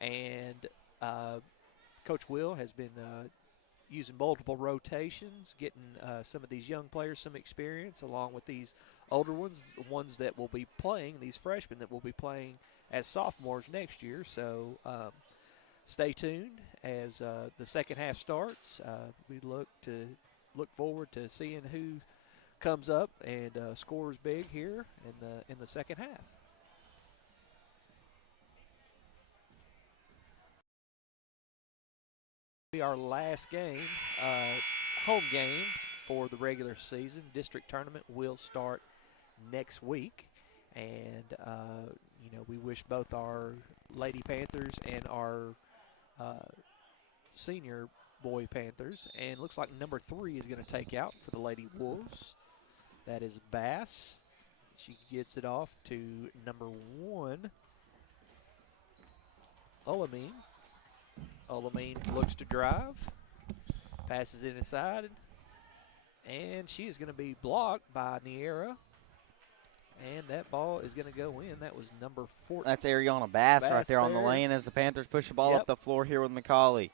and Coach Will has been using multiple rotations, getting some of these young players some experience along with these older ones, the ones that will be playing, these freshmen that will be playing as sophomores next year. So stay tuned as the second half starts. We look forward to seeing who comes up and scores big here in the second half. Our last game, home game for the regular season. District tournament will start next week, and we wish both our Lady Panthers and our senior boy Panthers. And looks like number 3 is going to take out for the Lady Wolves. That is Bass. She gets it off to number 1, Olamine. Olamine looks to drive, passes it inside, and she is going to be blocked by Niera. And that ball is going to go in. That was number 4. That's Ariana Bass right there on the lane as the Panthers push the ball up the floor here with McCauley.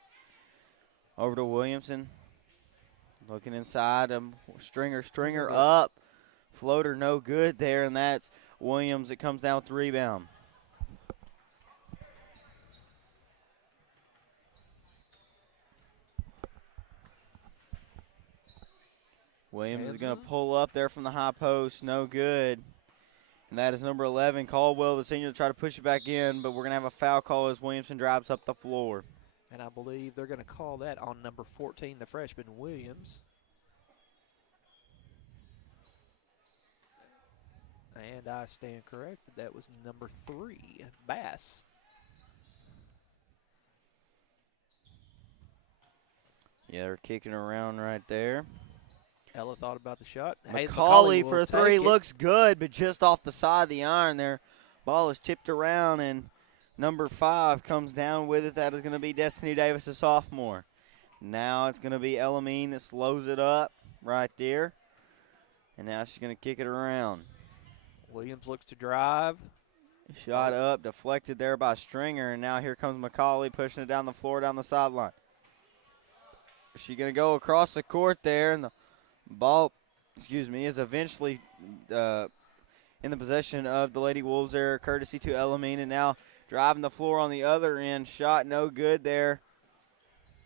Over to Williamson. Looking inside. Stringer up. Floater no good there, and that's Williams. It comes down with the rebound. Williams is going to pull up there from the high post. No good. And that is number 11, Caldwell, the senior, to try to push it back in, but we're going to have a foul call as Williamson drives up the floor. And I believe they're going to call that on number 14, the freshman Williams. And I stand corrected. That was number 3, Bass. Yeah, they're kicking around right there. Ella thought about the shot. McCauley for 3 looks good, but just off the side of the iron there. Ball is tipped around, and number 5 comes down with it. That is going to be Destiny Davis, a sophomore. Now it's going to be Elamine that slows it up right there. And now she's going to kick it around. Williams looks to drive. Shot up, deflected there by Stringer, and now here comes McCauley pushing it down the floor, down the sideline. She's going to go across the court there, and the ball, is eventually in the possession of the Lady Wolves there, courtesy to Elamine, and now driving the floor on the other end. Shot no good there.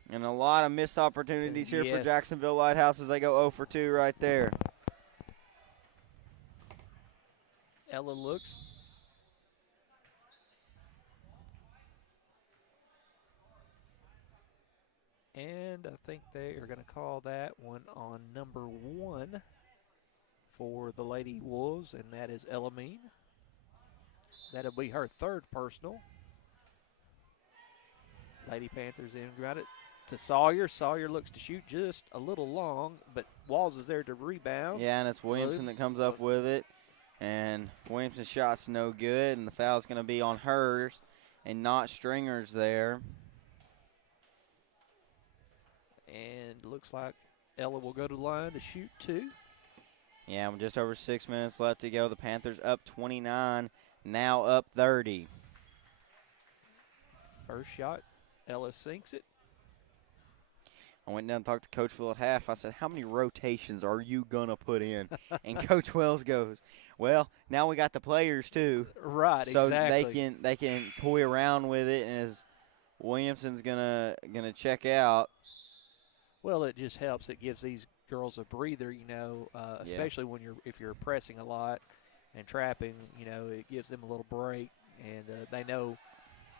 And a lot of missed opportunities here for Jacksonville Lighthouse as they go 0 for 2 right there. Ella looks. And I think they are going to call that one on number 1 for the Lady Wolves, and that is Elamine. That'll be her 3rd personal. Lady Panthers in, got it to Sawyer. Sawyer looks to shoot just a little long, but Walls is there to rebound. Yeah, and it's Williamson that comes up with it. And Williamson's shot's no good, and the foul's going to be on hers and not Stringer's there. And looks like Ella will go to the line to shoot 2. Yeah, with just over 6 minutes left to go. The Panthers up 29, now up 30. First shot, Ella sinks it. I went down and talked to Coach Will at half. I said, how many rotations are you going to put in? And Coach Wells goes, well, now we got the players too. Right, so exactly. So they can toy around with it, and as Williamson's gonna check out. Well, it just helps. It gives these girls a breather, especially when if you're pressing a lot and trapping, it gives them a little break, and they know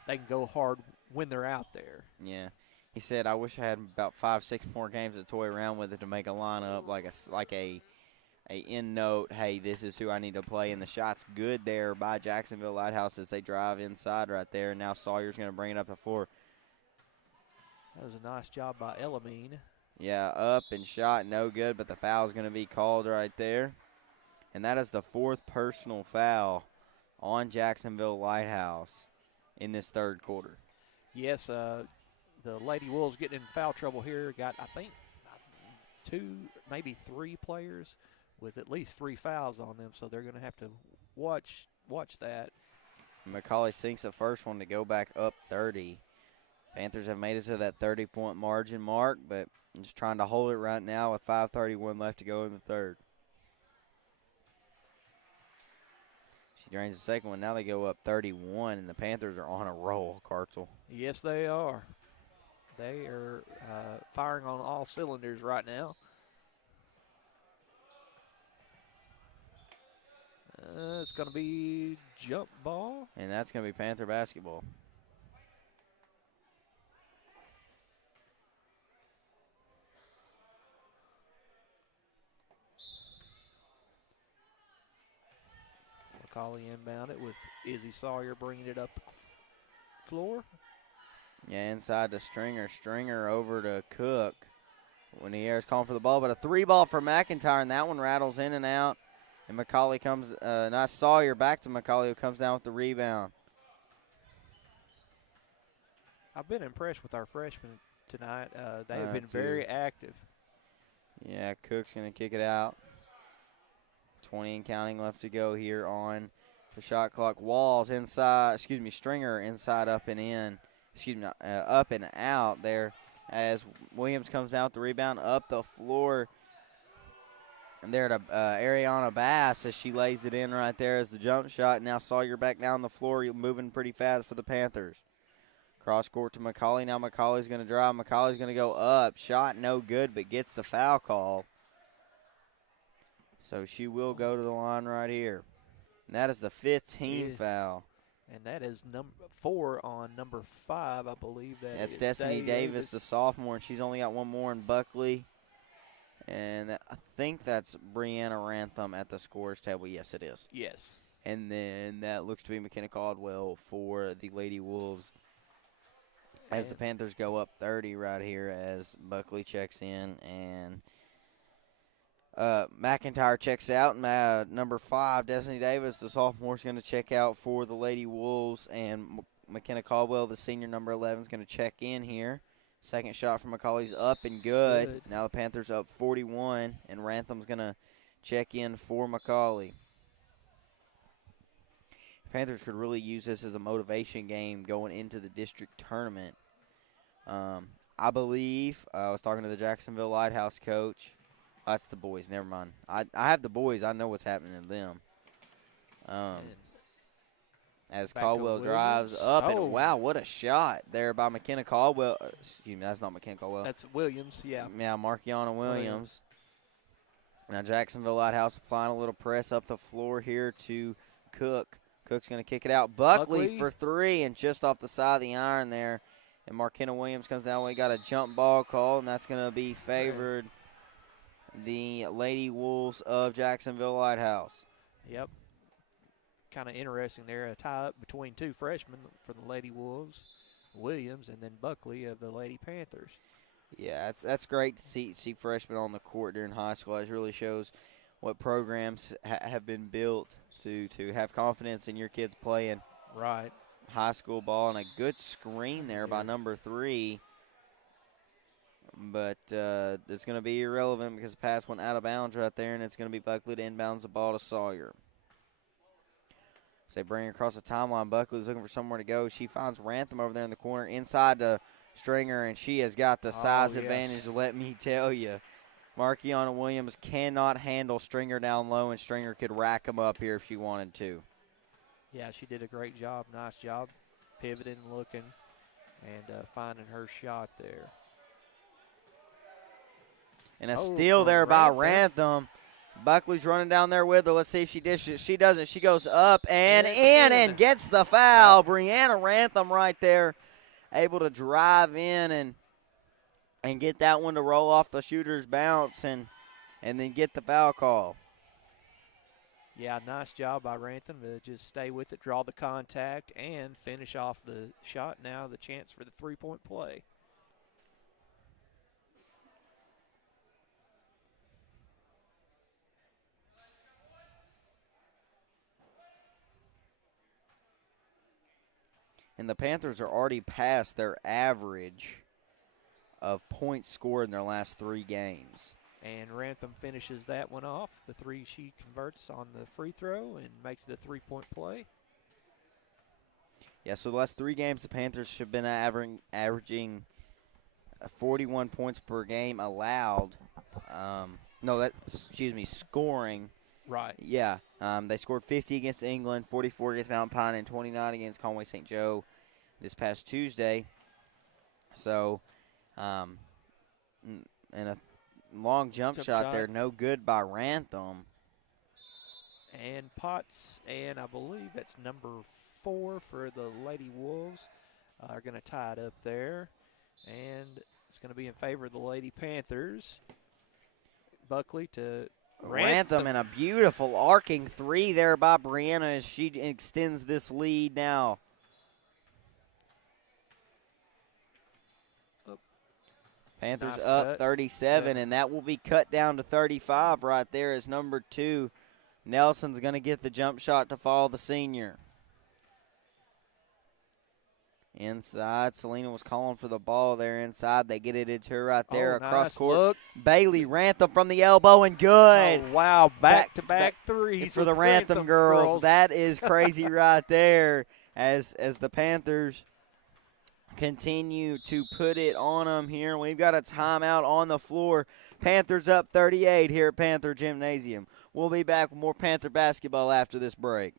they can go hard when they're out there. Yeah. He said, I wish I had about 5-6 more games to toy around with it to make a lineup, like a end note, hey, this is who I need to play. And the shot's good there by Jacksonville Lighthouse as they drive inside right there. And now Sawyer's going to bring it up the floor. That was a nice job by Elamine. Yeah, up and shot, no good, but the foul's going to be called right there. And that is the 4th personal foul on Jacksonville Lighthouse in this 3rd quarter. Yes, the Lady Wolves getting in foul trouble here. Got, I think, 2, maybe 3 players with at least 3 fouls on them, so they're going to have to watch that. McCauley sinks the first one to go back up 30. Panthers have made it to that 30-point margin mark, but just trying to hold it right now with 5:31 left to go in the third. She drains the second one. Now they go up 31, and the Panthers are on a roll, Cartzel. Yes, they are. They are firing on all cylinders right now. It's going to be jump ball. And that's going to be Panther basketball. McCauley inbound it with Izzy Sawyer bringing it up the floor. Yeah, inside to Stringer. Stringer over to Cook when the air's calling for the ball. But a 3-ball for McIntyre, and that one rattles in and out. And McCauley comes, not Sawyer, back to McCauley, who comes down with the rebound. I've been impressed with our freshmen tonight. They have been very active. Yeah, Cook's going to kick it out. 20 and counting left to go here on the shot clock. Walls inside, Stringer inside, up and in. Up and out there as Williams comes out the rebound up the floor. And there to Ariana Bass as she lays it in right there as the jump shot. Now Sawyer back down the floor, moving pretty fast for the Panthers. Cross court to McCauley. Now McCauley's going to drive. McCauley's going to go up. Shot no good, but gets the foul call. So she will go to the line right here. And that is the 15th foul. And that is number 4 on number 5, I believe. That's Destiny Davis, the sophomore, and she's only got one more in Buckley. And I think that's Brianna Rantham at the scorers table. Yes, it is. Yes. And then that looks to be McKenna Caldwell for the Lady Wolves. As the Panthers go up 30 right here as Buckley checks in and McIntyre checks out. And number 5, Destiny Davis, the sophomore, is going to check out for the Lady Wolves. And McKenna Caldwell, the senior, number 11, is going to check in here. Second shot from McCauley's up and good. Now the Panthers up 41, and Rantham's going to check in for McCauley. Panthers could really use this as a motivation game going into the district tournament. I believe, I was talking to the Jacksonville Lighthouse coach. Oh, that's the boys, never mind. I have the boys. I know what's happening to them. As Caldwell drives up, and wow, what a shot there by McKenna Caldwell. Excuse me, that's not McKenna Caldwell. That's Williams, yeah. Yeah, Markiana Williams. Now Jacksonville Lighthouse applying a little press up the floor here to Cook. Cook's going to kick it out. Buckley for 3, and just off the side of the iron there. And Markina Williams comes down. We got a jump ball call, and that's going to be favored the Lady Wolves of Jacksonville Lighthouse. Yep. Kind of interesting there, a tie-up between 2 freshmen for the Lady Wolves, Williams, and then Buckley of the Lady Panthers. Yeah, that's great to see freshmen on the court during high school. It really shows what programs have been built to have confidence in your kids playing right high school ball. And a good screen there by number 3. But it's going to be irrelevant because the pass went out of bounds right there, and it's going to be Buckley to inbounds the ball to Sawyer. So they bring her across the timeline. Buckley's looking for somewhere to go. She finds Rantham over there in the corner inside to Stringer, and she has got the size advantage, let me tell you. Markiana Williams cannot handle Stringer down low, and Stringer could rack him up here if she wanted to. Yeah, she did a great job. Nice job pivoting, looking, and finding her shot there. And a steal there by Rantham. Buckley's running down there with her. Let's see if she dishes. She doesn't. She goes up and in and gets the foul. Brianna Rantham right there, able to drive in and get that one to roll off the shooter's bounce and then get the foul call. Yeah, nice job by Rantham to just stay with it, draw the contact, and finish off the shot. Now the chance for the three-point play. and the Panthers are already past their average of points scored in their last 3 games. And Rantham finishes that one off. The 3 she converts on the free throw and makes it a 3-point play. Yeah, so the last 3 games, the Panthers have been averaging 41 points per game allowed. Scoring. Right. Yeah, they scored 50 against England, 44 against Mountain Pine, and 29 against Conway St. Joe this past Tuesday. So, and a long jump shot there, no good by Rantham. And Potts, and I believe that's number 4 for the Lady Wolves, are going to tie it up there. And it's going to be in favor of the Lady Panthers. Buckley to Rantham and a beautiful arcing 3 there by Brianna as she extends this lead now. Panthers Nice up cut. 37, and that will be cut down to 35 right there as number 2, Nelson's going to get the jump shot to follow the senior. Inside, Selena was calling for the ball there inside. They get it into her right there across nice court. look. Bailey Rantham from the elbow and good. Oh, wow, back-to-back It's threes for the with Rantham girls. That is crazy right there as the Panthers continue to put it on them here. We've got a timeout on the floor. Panthers up 38 here at Panther Gymnasium. We'll be back with more Panther basketball after this break.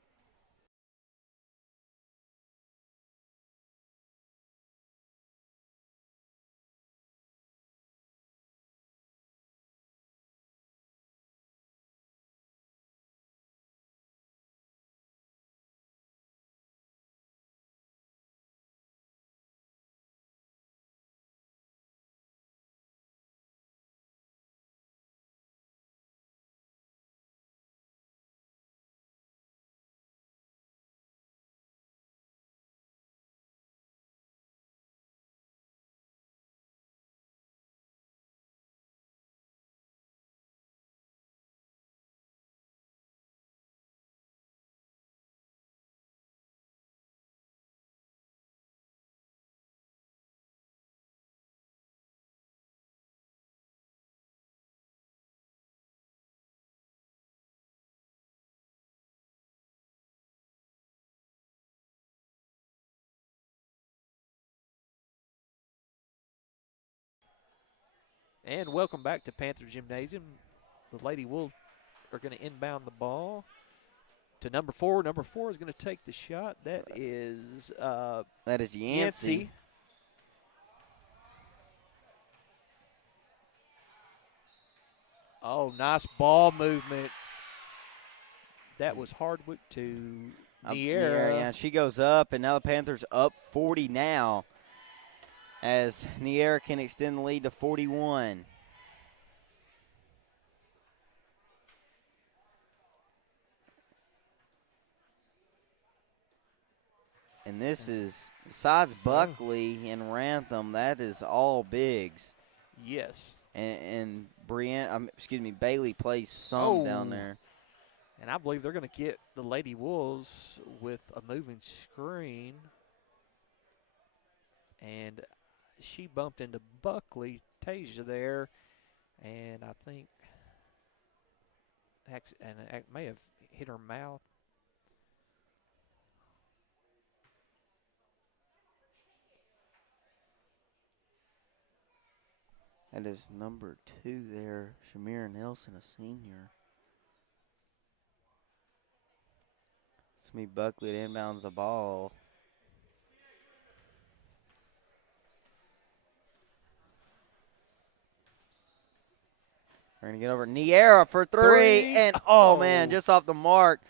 And welcome back to Panther Gymnasium. The Lady Wolves are going to inbound the ball to number 4. Number 4 is going to take the shot. That is Yancey. Oh, nice ball movement. That was Hardwick to Niera. Yeah, she goes up, and now the Panthers up 40 now as Niera can extend the lead to 41. And this is, besides Buckley and Rantham, that is all bigs. Yes. And Bailey plays some down there. And I believe they're going to get the Lady Wolves with a moving screen. And she bumped into Buckley, Tasia there. And I think, and it may have hit her mouth. That is number 2 there, Shamira Nelson, a senior. Smee Buckley inbounds the ball. We're going to get over Niera for three. And, man, just off the mark.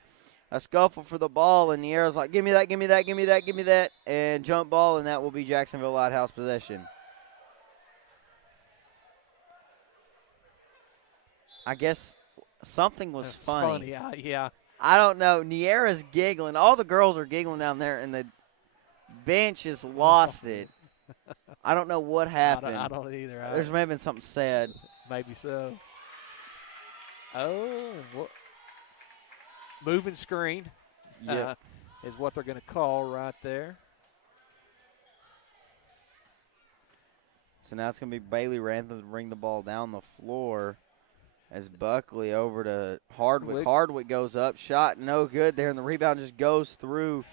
A scuffle for the ball, and Niera's like, give me that, give me that, give me that, give me that. And jump ball, and that will be Jacksonville Lighthouse possession. I guess something was funny. Yeah. I don't know. Niera's giggling. All the girls are giggling down there, and the bench has lost it. I don't know what happened. I don't either. There's maybe been something said. Maybe so. Moving screen Yep. is what they're going to call right there. So now it's going to be Bailey Rantham to bring the ball down the floor as Buckley over to Hardwick. Hardwick goes up. Shot no good there, and the rebound just goes through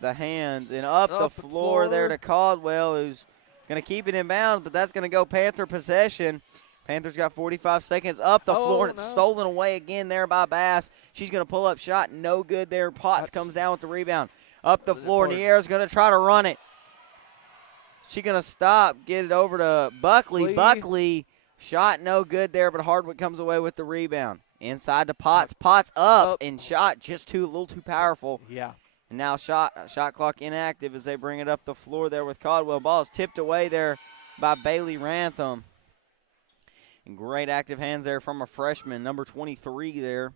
the hands and up the floor there to Caldwell, who's going to keep it in bounds, but that's going to go Panther possession. Panthers got 45 seconds up the floor, and it's stolen away again there by Bass. She's going to pull up shot. No good there. Potts comes down with the rebound. Up the floor, and the air is going to try to run it. She's going to stop, get it over to Buckley. Buckley, shot no good there, but Hardwick comes away with the rebound. Inside to Potts. Potts up and shot just a little too powerful. Yeah. And now shot clock inactive as they bring it up the floor there with Caldwell. Ball is tipped away there by Bailey Rantham. And great active hands there from a freshman, number 23 there.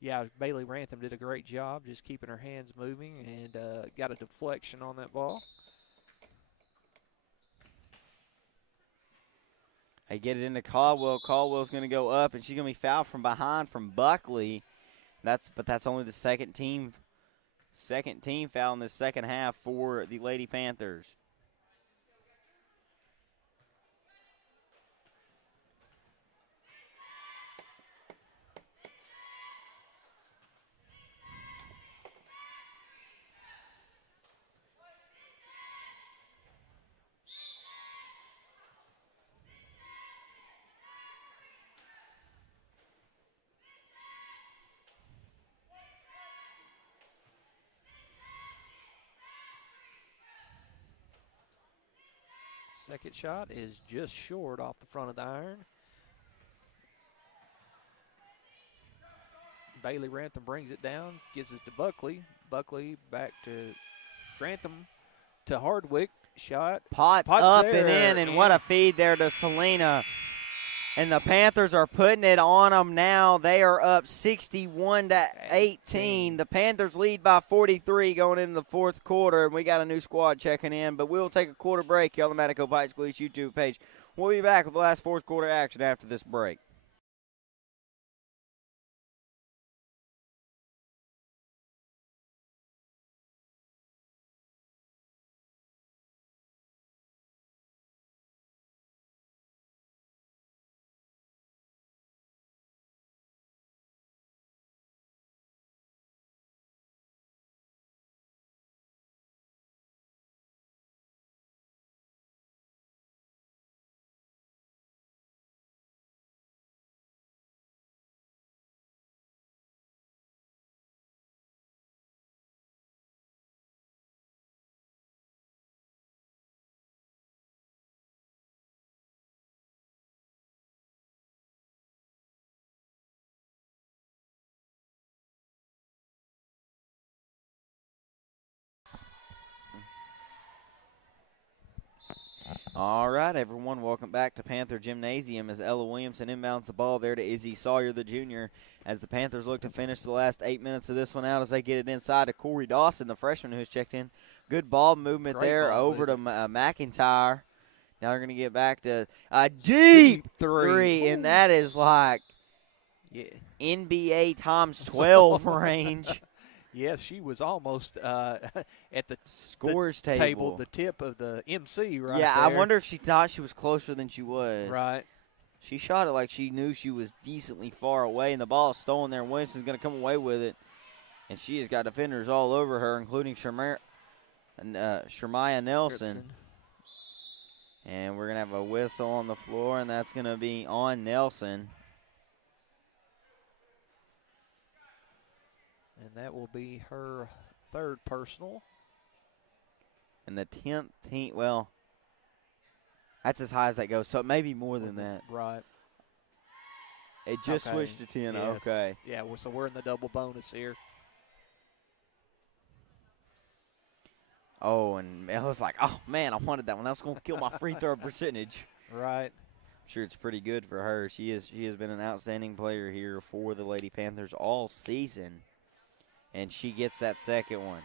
Yeah, Bailey Rantham did a great job just keeping her hands moving and got a deflection on that ball. They get it into Caldwell. Caldwell's going to go up, and she's going to be fouled from behind from Buckley. But that's only the second team foul in the second half for the Lady Panthers. Second shot is just short off the front of the iron. Bailey Rantham brings it down, gives it to Buckley. Buckley back to Rantham to Hardwick. Shot. Potts up there, and in, and what a feed there to Selena. And the Panthers are putting it on them now. They are up 61-18. The Panthers lead by 43 going into the fourth quarter, and we got a new squad checking in. But we'll take a quarter break here on the Manico High School East YouTube page. We'll be back with the last fourth quarter action after this break. All right, everyone, welcome back to Panther Gymnasium as Ella Williamson inbounds the ball there to Izzy Sawyer, the junior, as the Panthers look to finish the last 8 minutes of this one out as they get it inside to Corey Dawson, the freshman who's checked in. Good ball movement there over to McIntyre. Now they're going to get back to a deep three, and that is like NBA times 12 range. Yes, she was almost at the scores table, the tip of the MC right there. Yeah, I wonder if she thought she was closer than she was. Right. She shot it like she knew she was decently far away, and the ball is stolen there. Williamson's going to come away with it, and she has got defenders all over her, including Shermaya Nelson. And we're going to have a whistle on the floor, and that's going to be on Nelson. And that will be her third personal. And the 10th team, well, that's as high as that goes, so it may be more than that. Right. It just switched to 10, yes. Okay. Yeah, so we're in the double bonus here. Oh, and Ella's like, oh, man, I wanted that one. That was going to kill my free throw percentage. Right. I'm sure it's pretty good for her. She has been an outstanding player here for the Lady Panthers all season. And she gets that second one.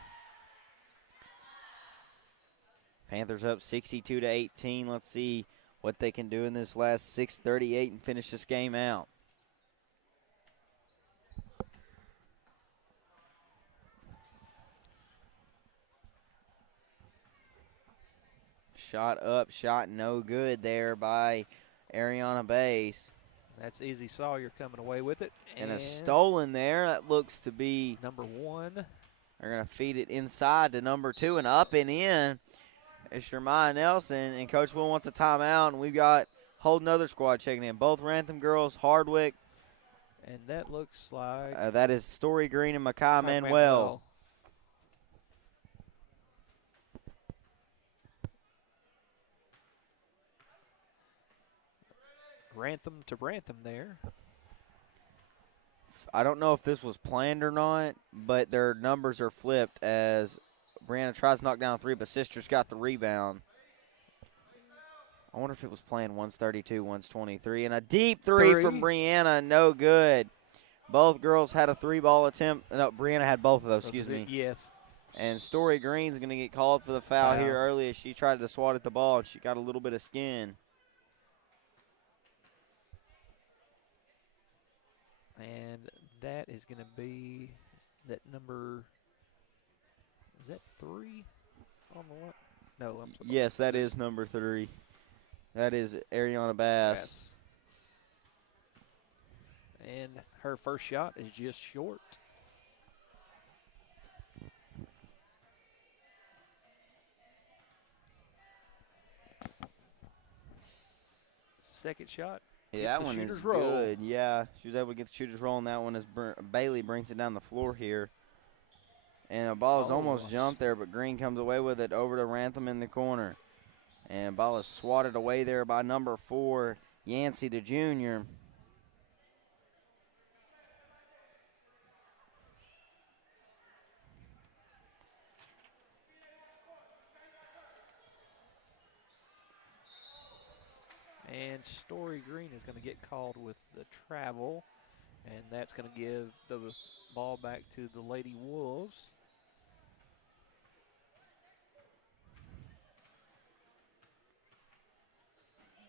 Panthers up 62-18. Let's see what they can do in this last 6:38 and finish this game out. shot up, shot no good there by Ariana Bass. That's Izzy Sawyer coming away with it. And a stolen there. That looks to be number 1. They're going to feed it inside to number 2 and up and in. It's Jeremiah Nelson, and Coach Will wants a timeout, and we've got a whole nother squad checking in. Both Rantham girls, Hardwick. And that looks like That is Story Green and Makai Manuel. Rantham to Rantham there. I don't know if this was planned or not, but their numbers are flipped as Brianna tries to knock down a 3, but Sisters got the rebound. I wonder if it was planned. One's 32, one's 23. And a deep three from Brianna, no good. Both girls had a 3-ball attempt. No, Brianna had both of those, excuse me. Yes. And Story Green's going to get called for the foul here early as she tried to swat at the ball, and she got a little bit of skin. And that is going to be that number, is that 3 on the what? No, I'm sorry. Yes, that is number 3. That is Ariana Bass. Yes. And her first shot is just short. Second shot. Yeah, that one is good. Yeah, she was able to get the shooter's roll on that one as Bailey brings it down the floor here. And the ball is almost jumped there, but Green comes away with it over to Rantham in the corner. And the ball is swatted away there by number 4, Yancey, the junior. And Story Green is going to get called with the travel, and that's going to give the ball back to the Lady Wolves.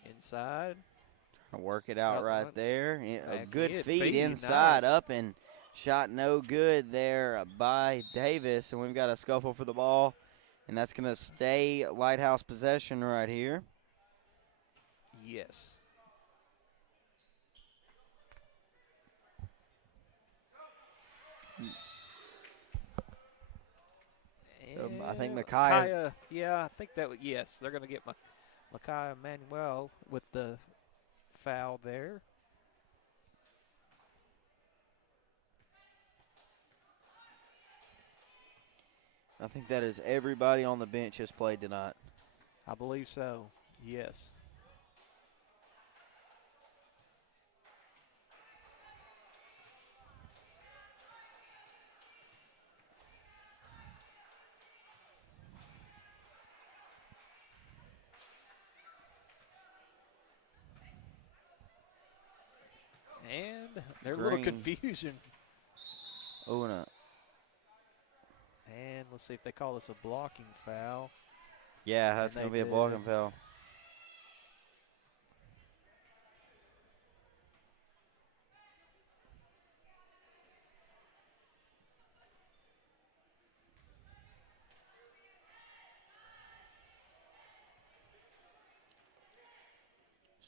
Inside. Trying to work it out right there. A good feed feed, inside, nice. up and shot no good there by Davis. And we've got a scuffle for the ball, and that's going to stay Lighthouse possession right here. Yes. I think Makai. Yeah, I think that. Yes, they're going to get Makai Manuel with the foul there. I think that is everybody on the bench has played tonight. I believe so. Yes. And there's a little confusion. Oh, no. And let's see if they call this a blocking foul. Yeah, that's going to be a blocking foul.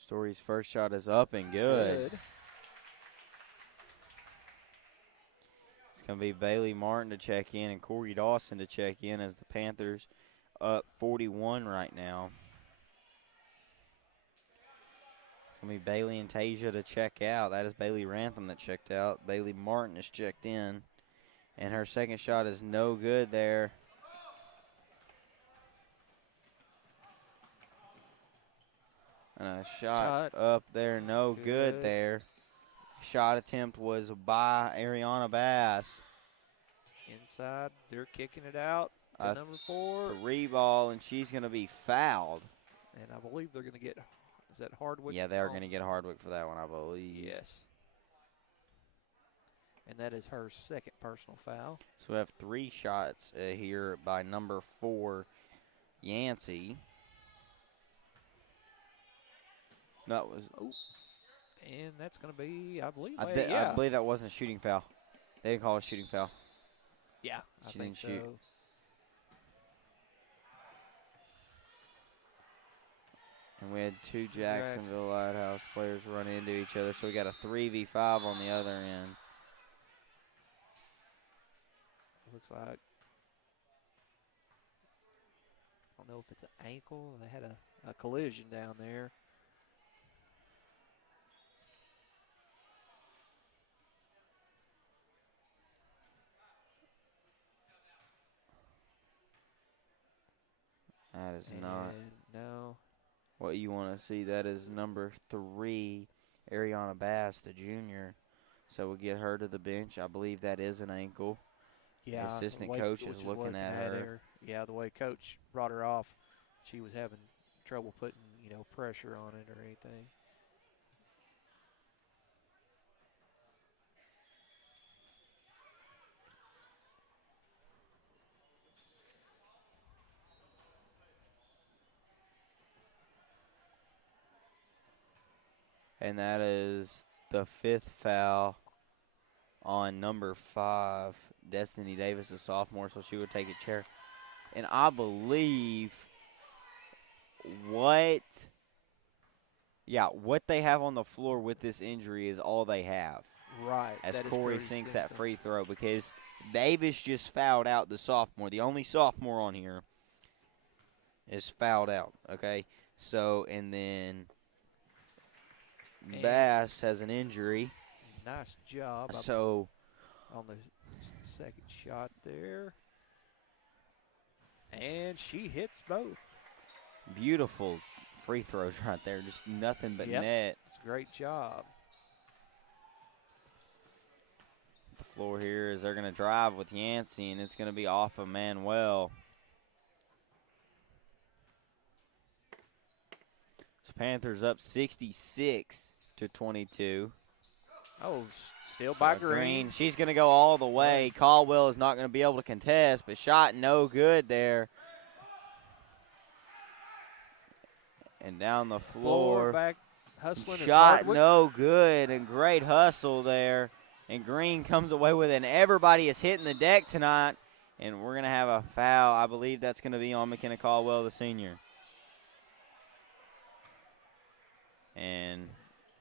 Story's first shot is up and good. It's going to be Bailey Martin to check in and Corey Dawson to check in as the Panthers up 41 right now. It's going to be Bailey and Tasia to check out. That is Bailey Rantham that checked out. Bailey Martin is checked in. And her second shot is no good there. And a shot up there, no good there. Shot attempt was by Ariana Bass. Inside, they're kicking it out to number 4. 3-ball, and she's going to be fouled. And I believe they're going to get, is that Hardwick? Yeah, they are going to get Hardwick for that one, I believe. Yes. And that is her second personal foul. So we have 3 shots here by number 4, Yancey. That was, and that's going to be, I believe. I believe that wasn't a shooting foul. They didn't call it a shooting foul. Yeah, she I think didn't shoot. so. And we had two Jacksonville Lighthouse players run into each other, so we got a 3v5 on the other end. Looks like, I don't know if it's an ankle. They had a collision down there. That is not no. what you want to see. That is number 3, Ariana Bass, the junior. So we'll get her to the bench. I believe that is an ankle. Yeah, the assistant coach is looking at her. Yeah, the way coach brought her off, she was having trouble putting, pressure on it or anything. And that is the 5th foul on number 5, Destiny Davis, a sophomore, so she would take a chair. And I believe what they have on the floor with this injury is all they have. Right. As Corey sinks that free throw, because Davis just fouled out the sophomore. The only sophomore on here is fouled out, okay? So, and then Bass has an injury. Nice job. So, on the second shot there. And she hits both. Beautiful free throws right there. Just nothing but net. It's a great job. The floor here is they're going to drive with Yancey, and it's going to be off of Manuel. So Panthers up 66-22. Oh, still by Green. She's going to go all the way. Caldwell is not going to be able to contest, but shot no good there. And down the floor. Back hustling. Shot no good, and great hustle there. And Green comes away with it, and everybody is hitting the deck tonight. And we're going to have a foul. I believe that's going to be on McKenna Caldwell, the senior. And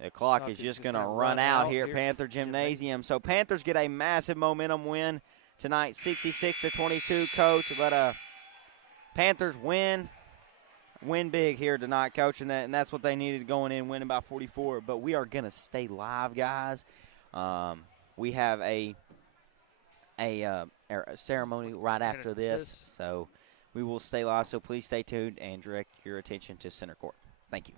the clock is just going to run out here at Panther Gymnasium. So Panthers get a massive momentum win tonight, 66-22, Coach. But Panthers win big here tonight, Coach, and that's what they needed going in, winning by 44. But we are going to stay live, guys. We have a ceremony right after this, so we will stay live. So please stay tuned and direct your attention to center court. Thank you.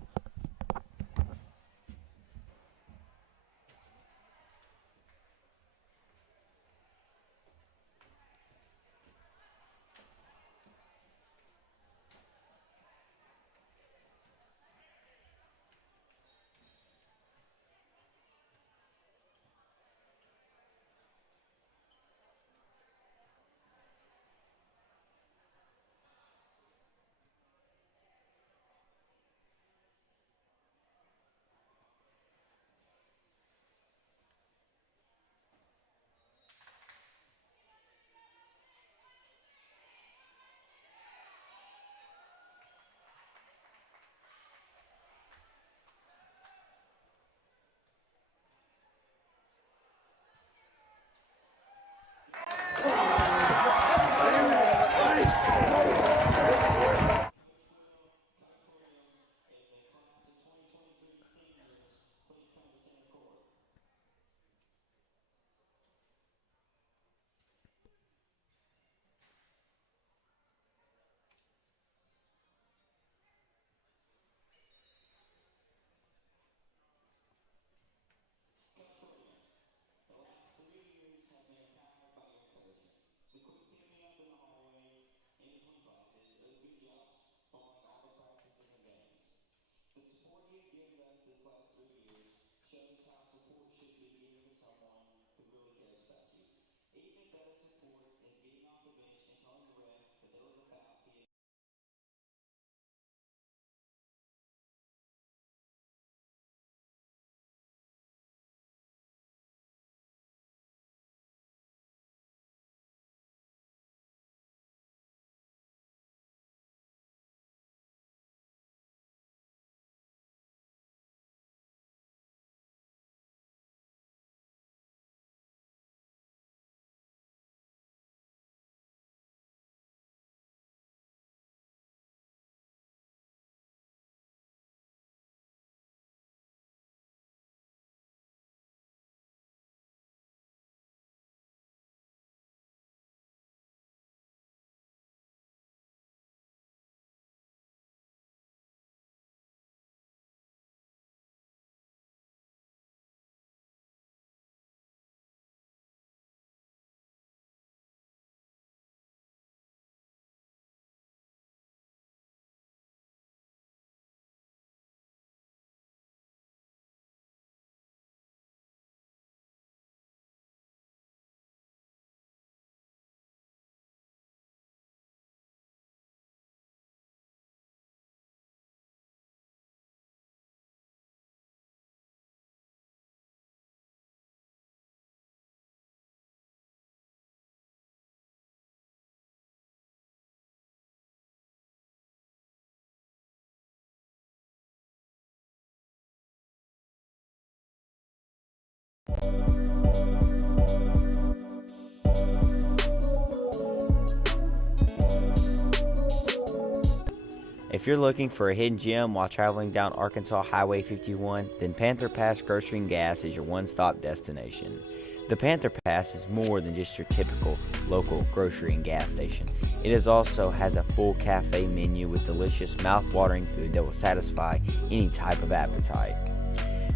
If you're looking for a hidden gem while traveling down Arkansas Highway 51, then Panther Pass Grocery and Gas is your one-stop destination. The Panther Pass is more than just your typical local grocery and gas station. It also has a full cafe menu with delicious mouth-watering food that will satisfy any type of appetite.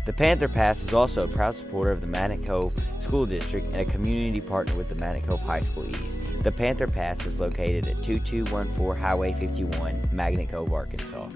The Panther Pass is also a proud supporter of the Magnet Cove School District and a community partner with the Magnet Cove High School East. The Panther Pass is located at 2214 Highway 51, Magnet Cove, Arkansas.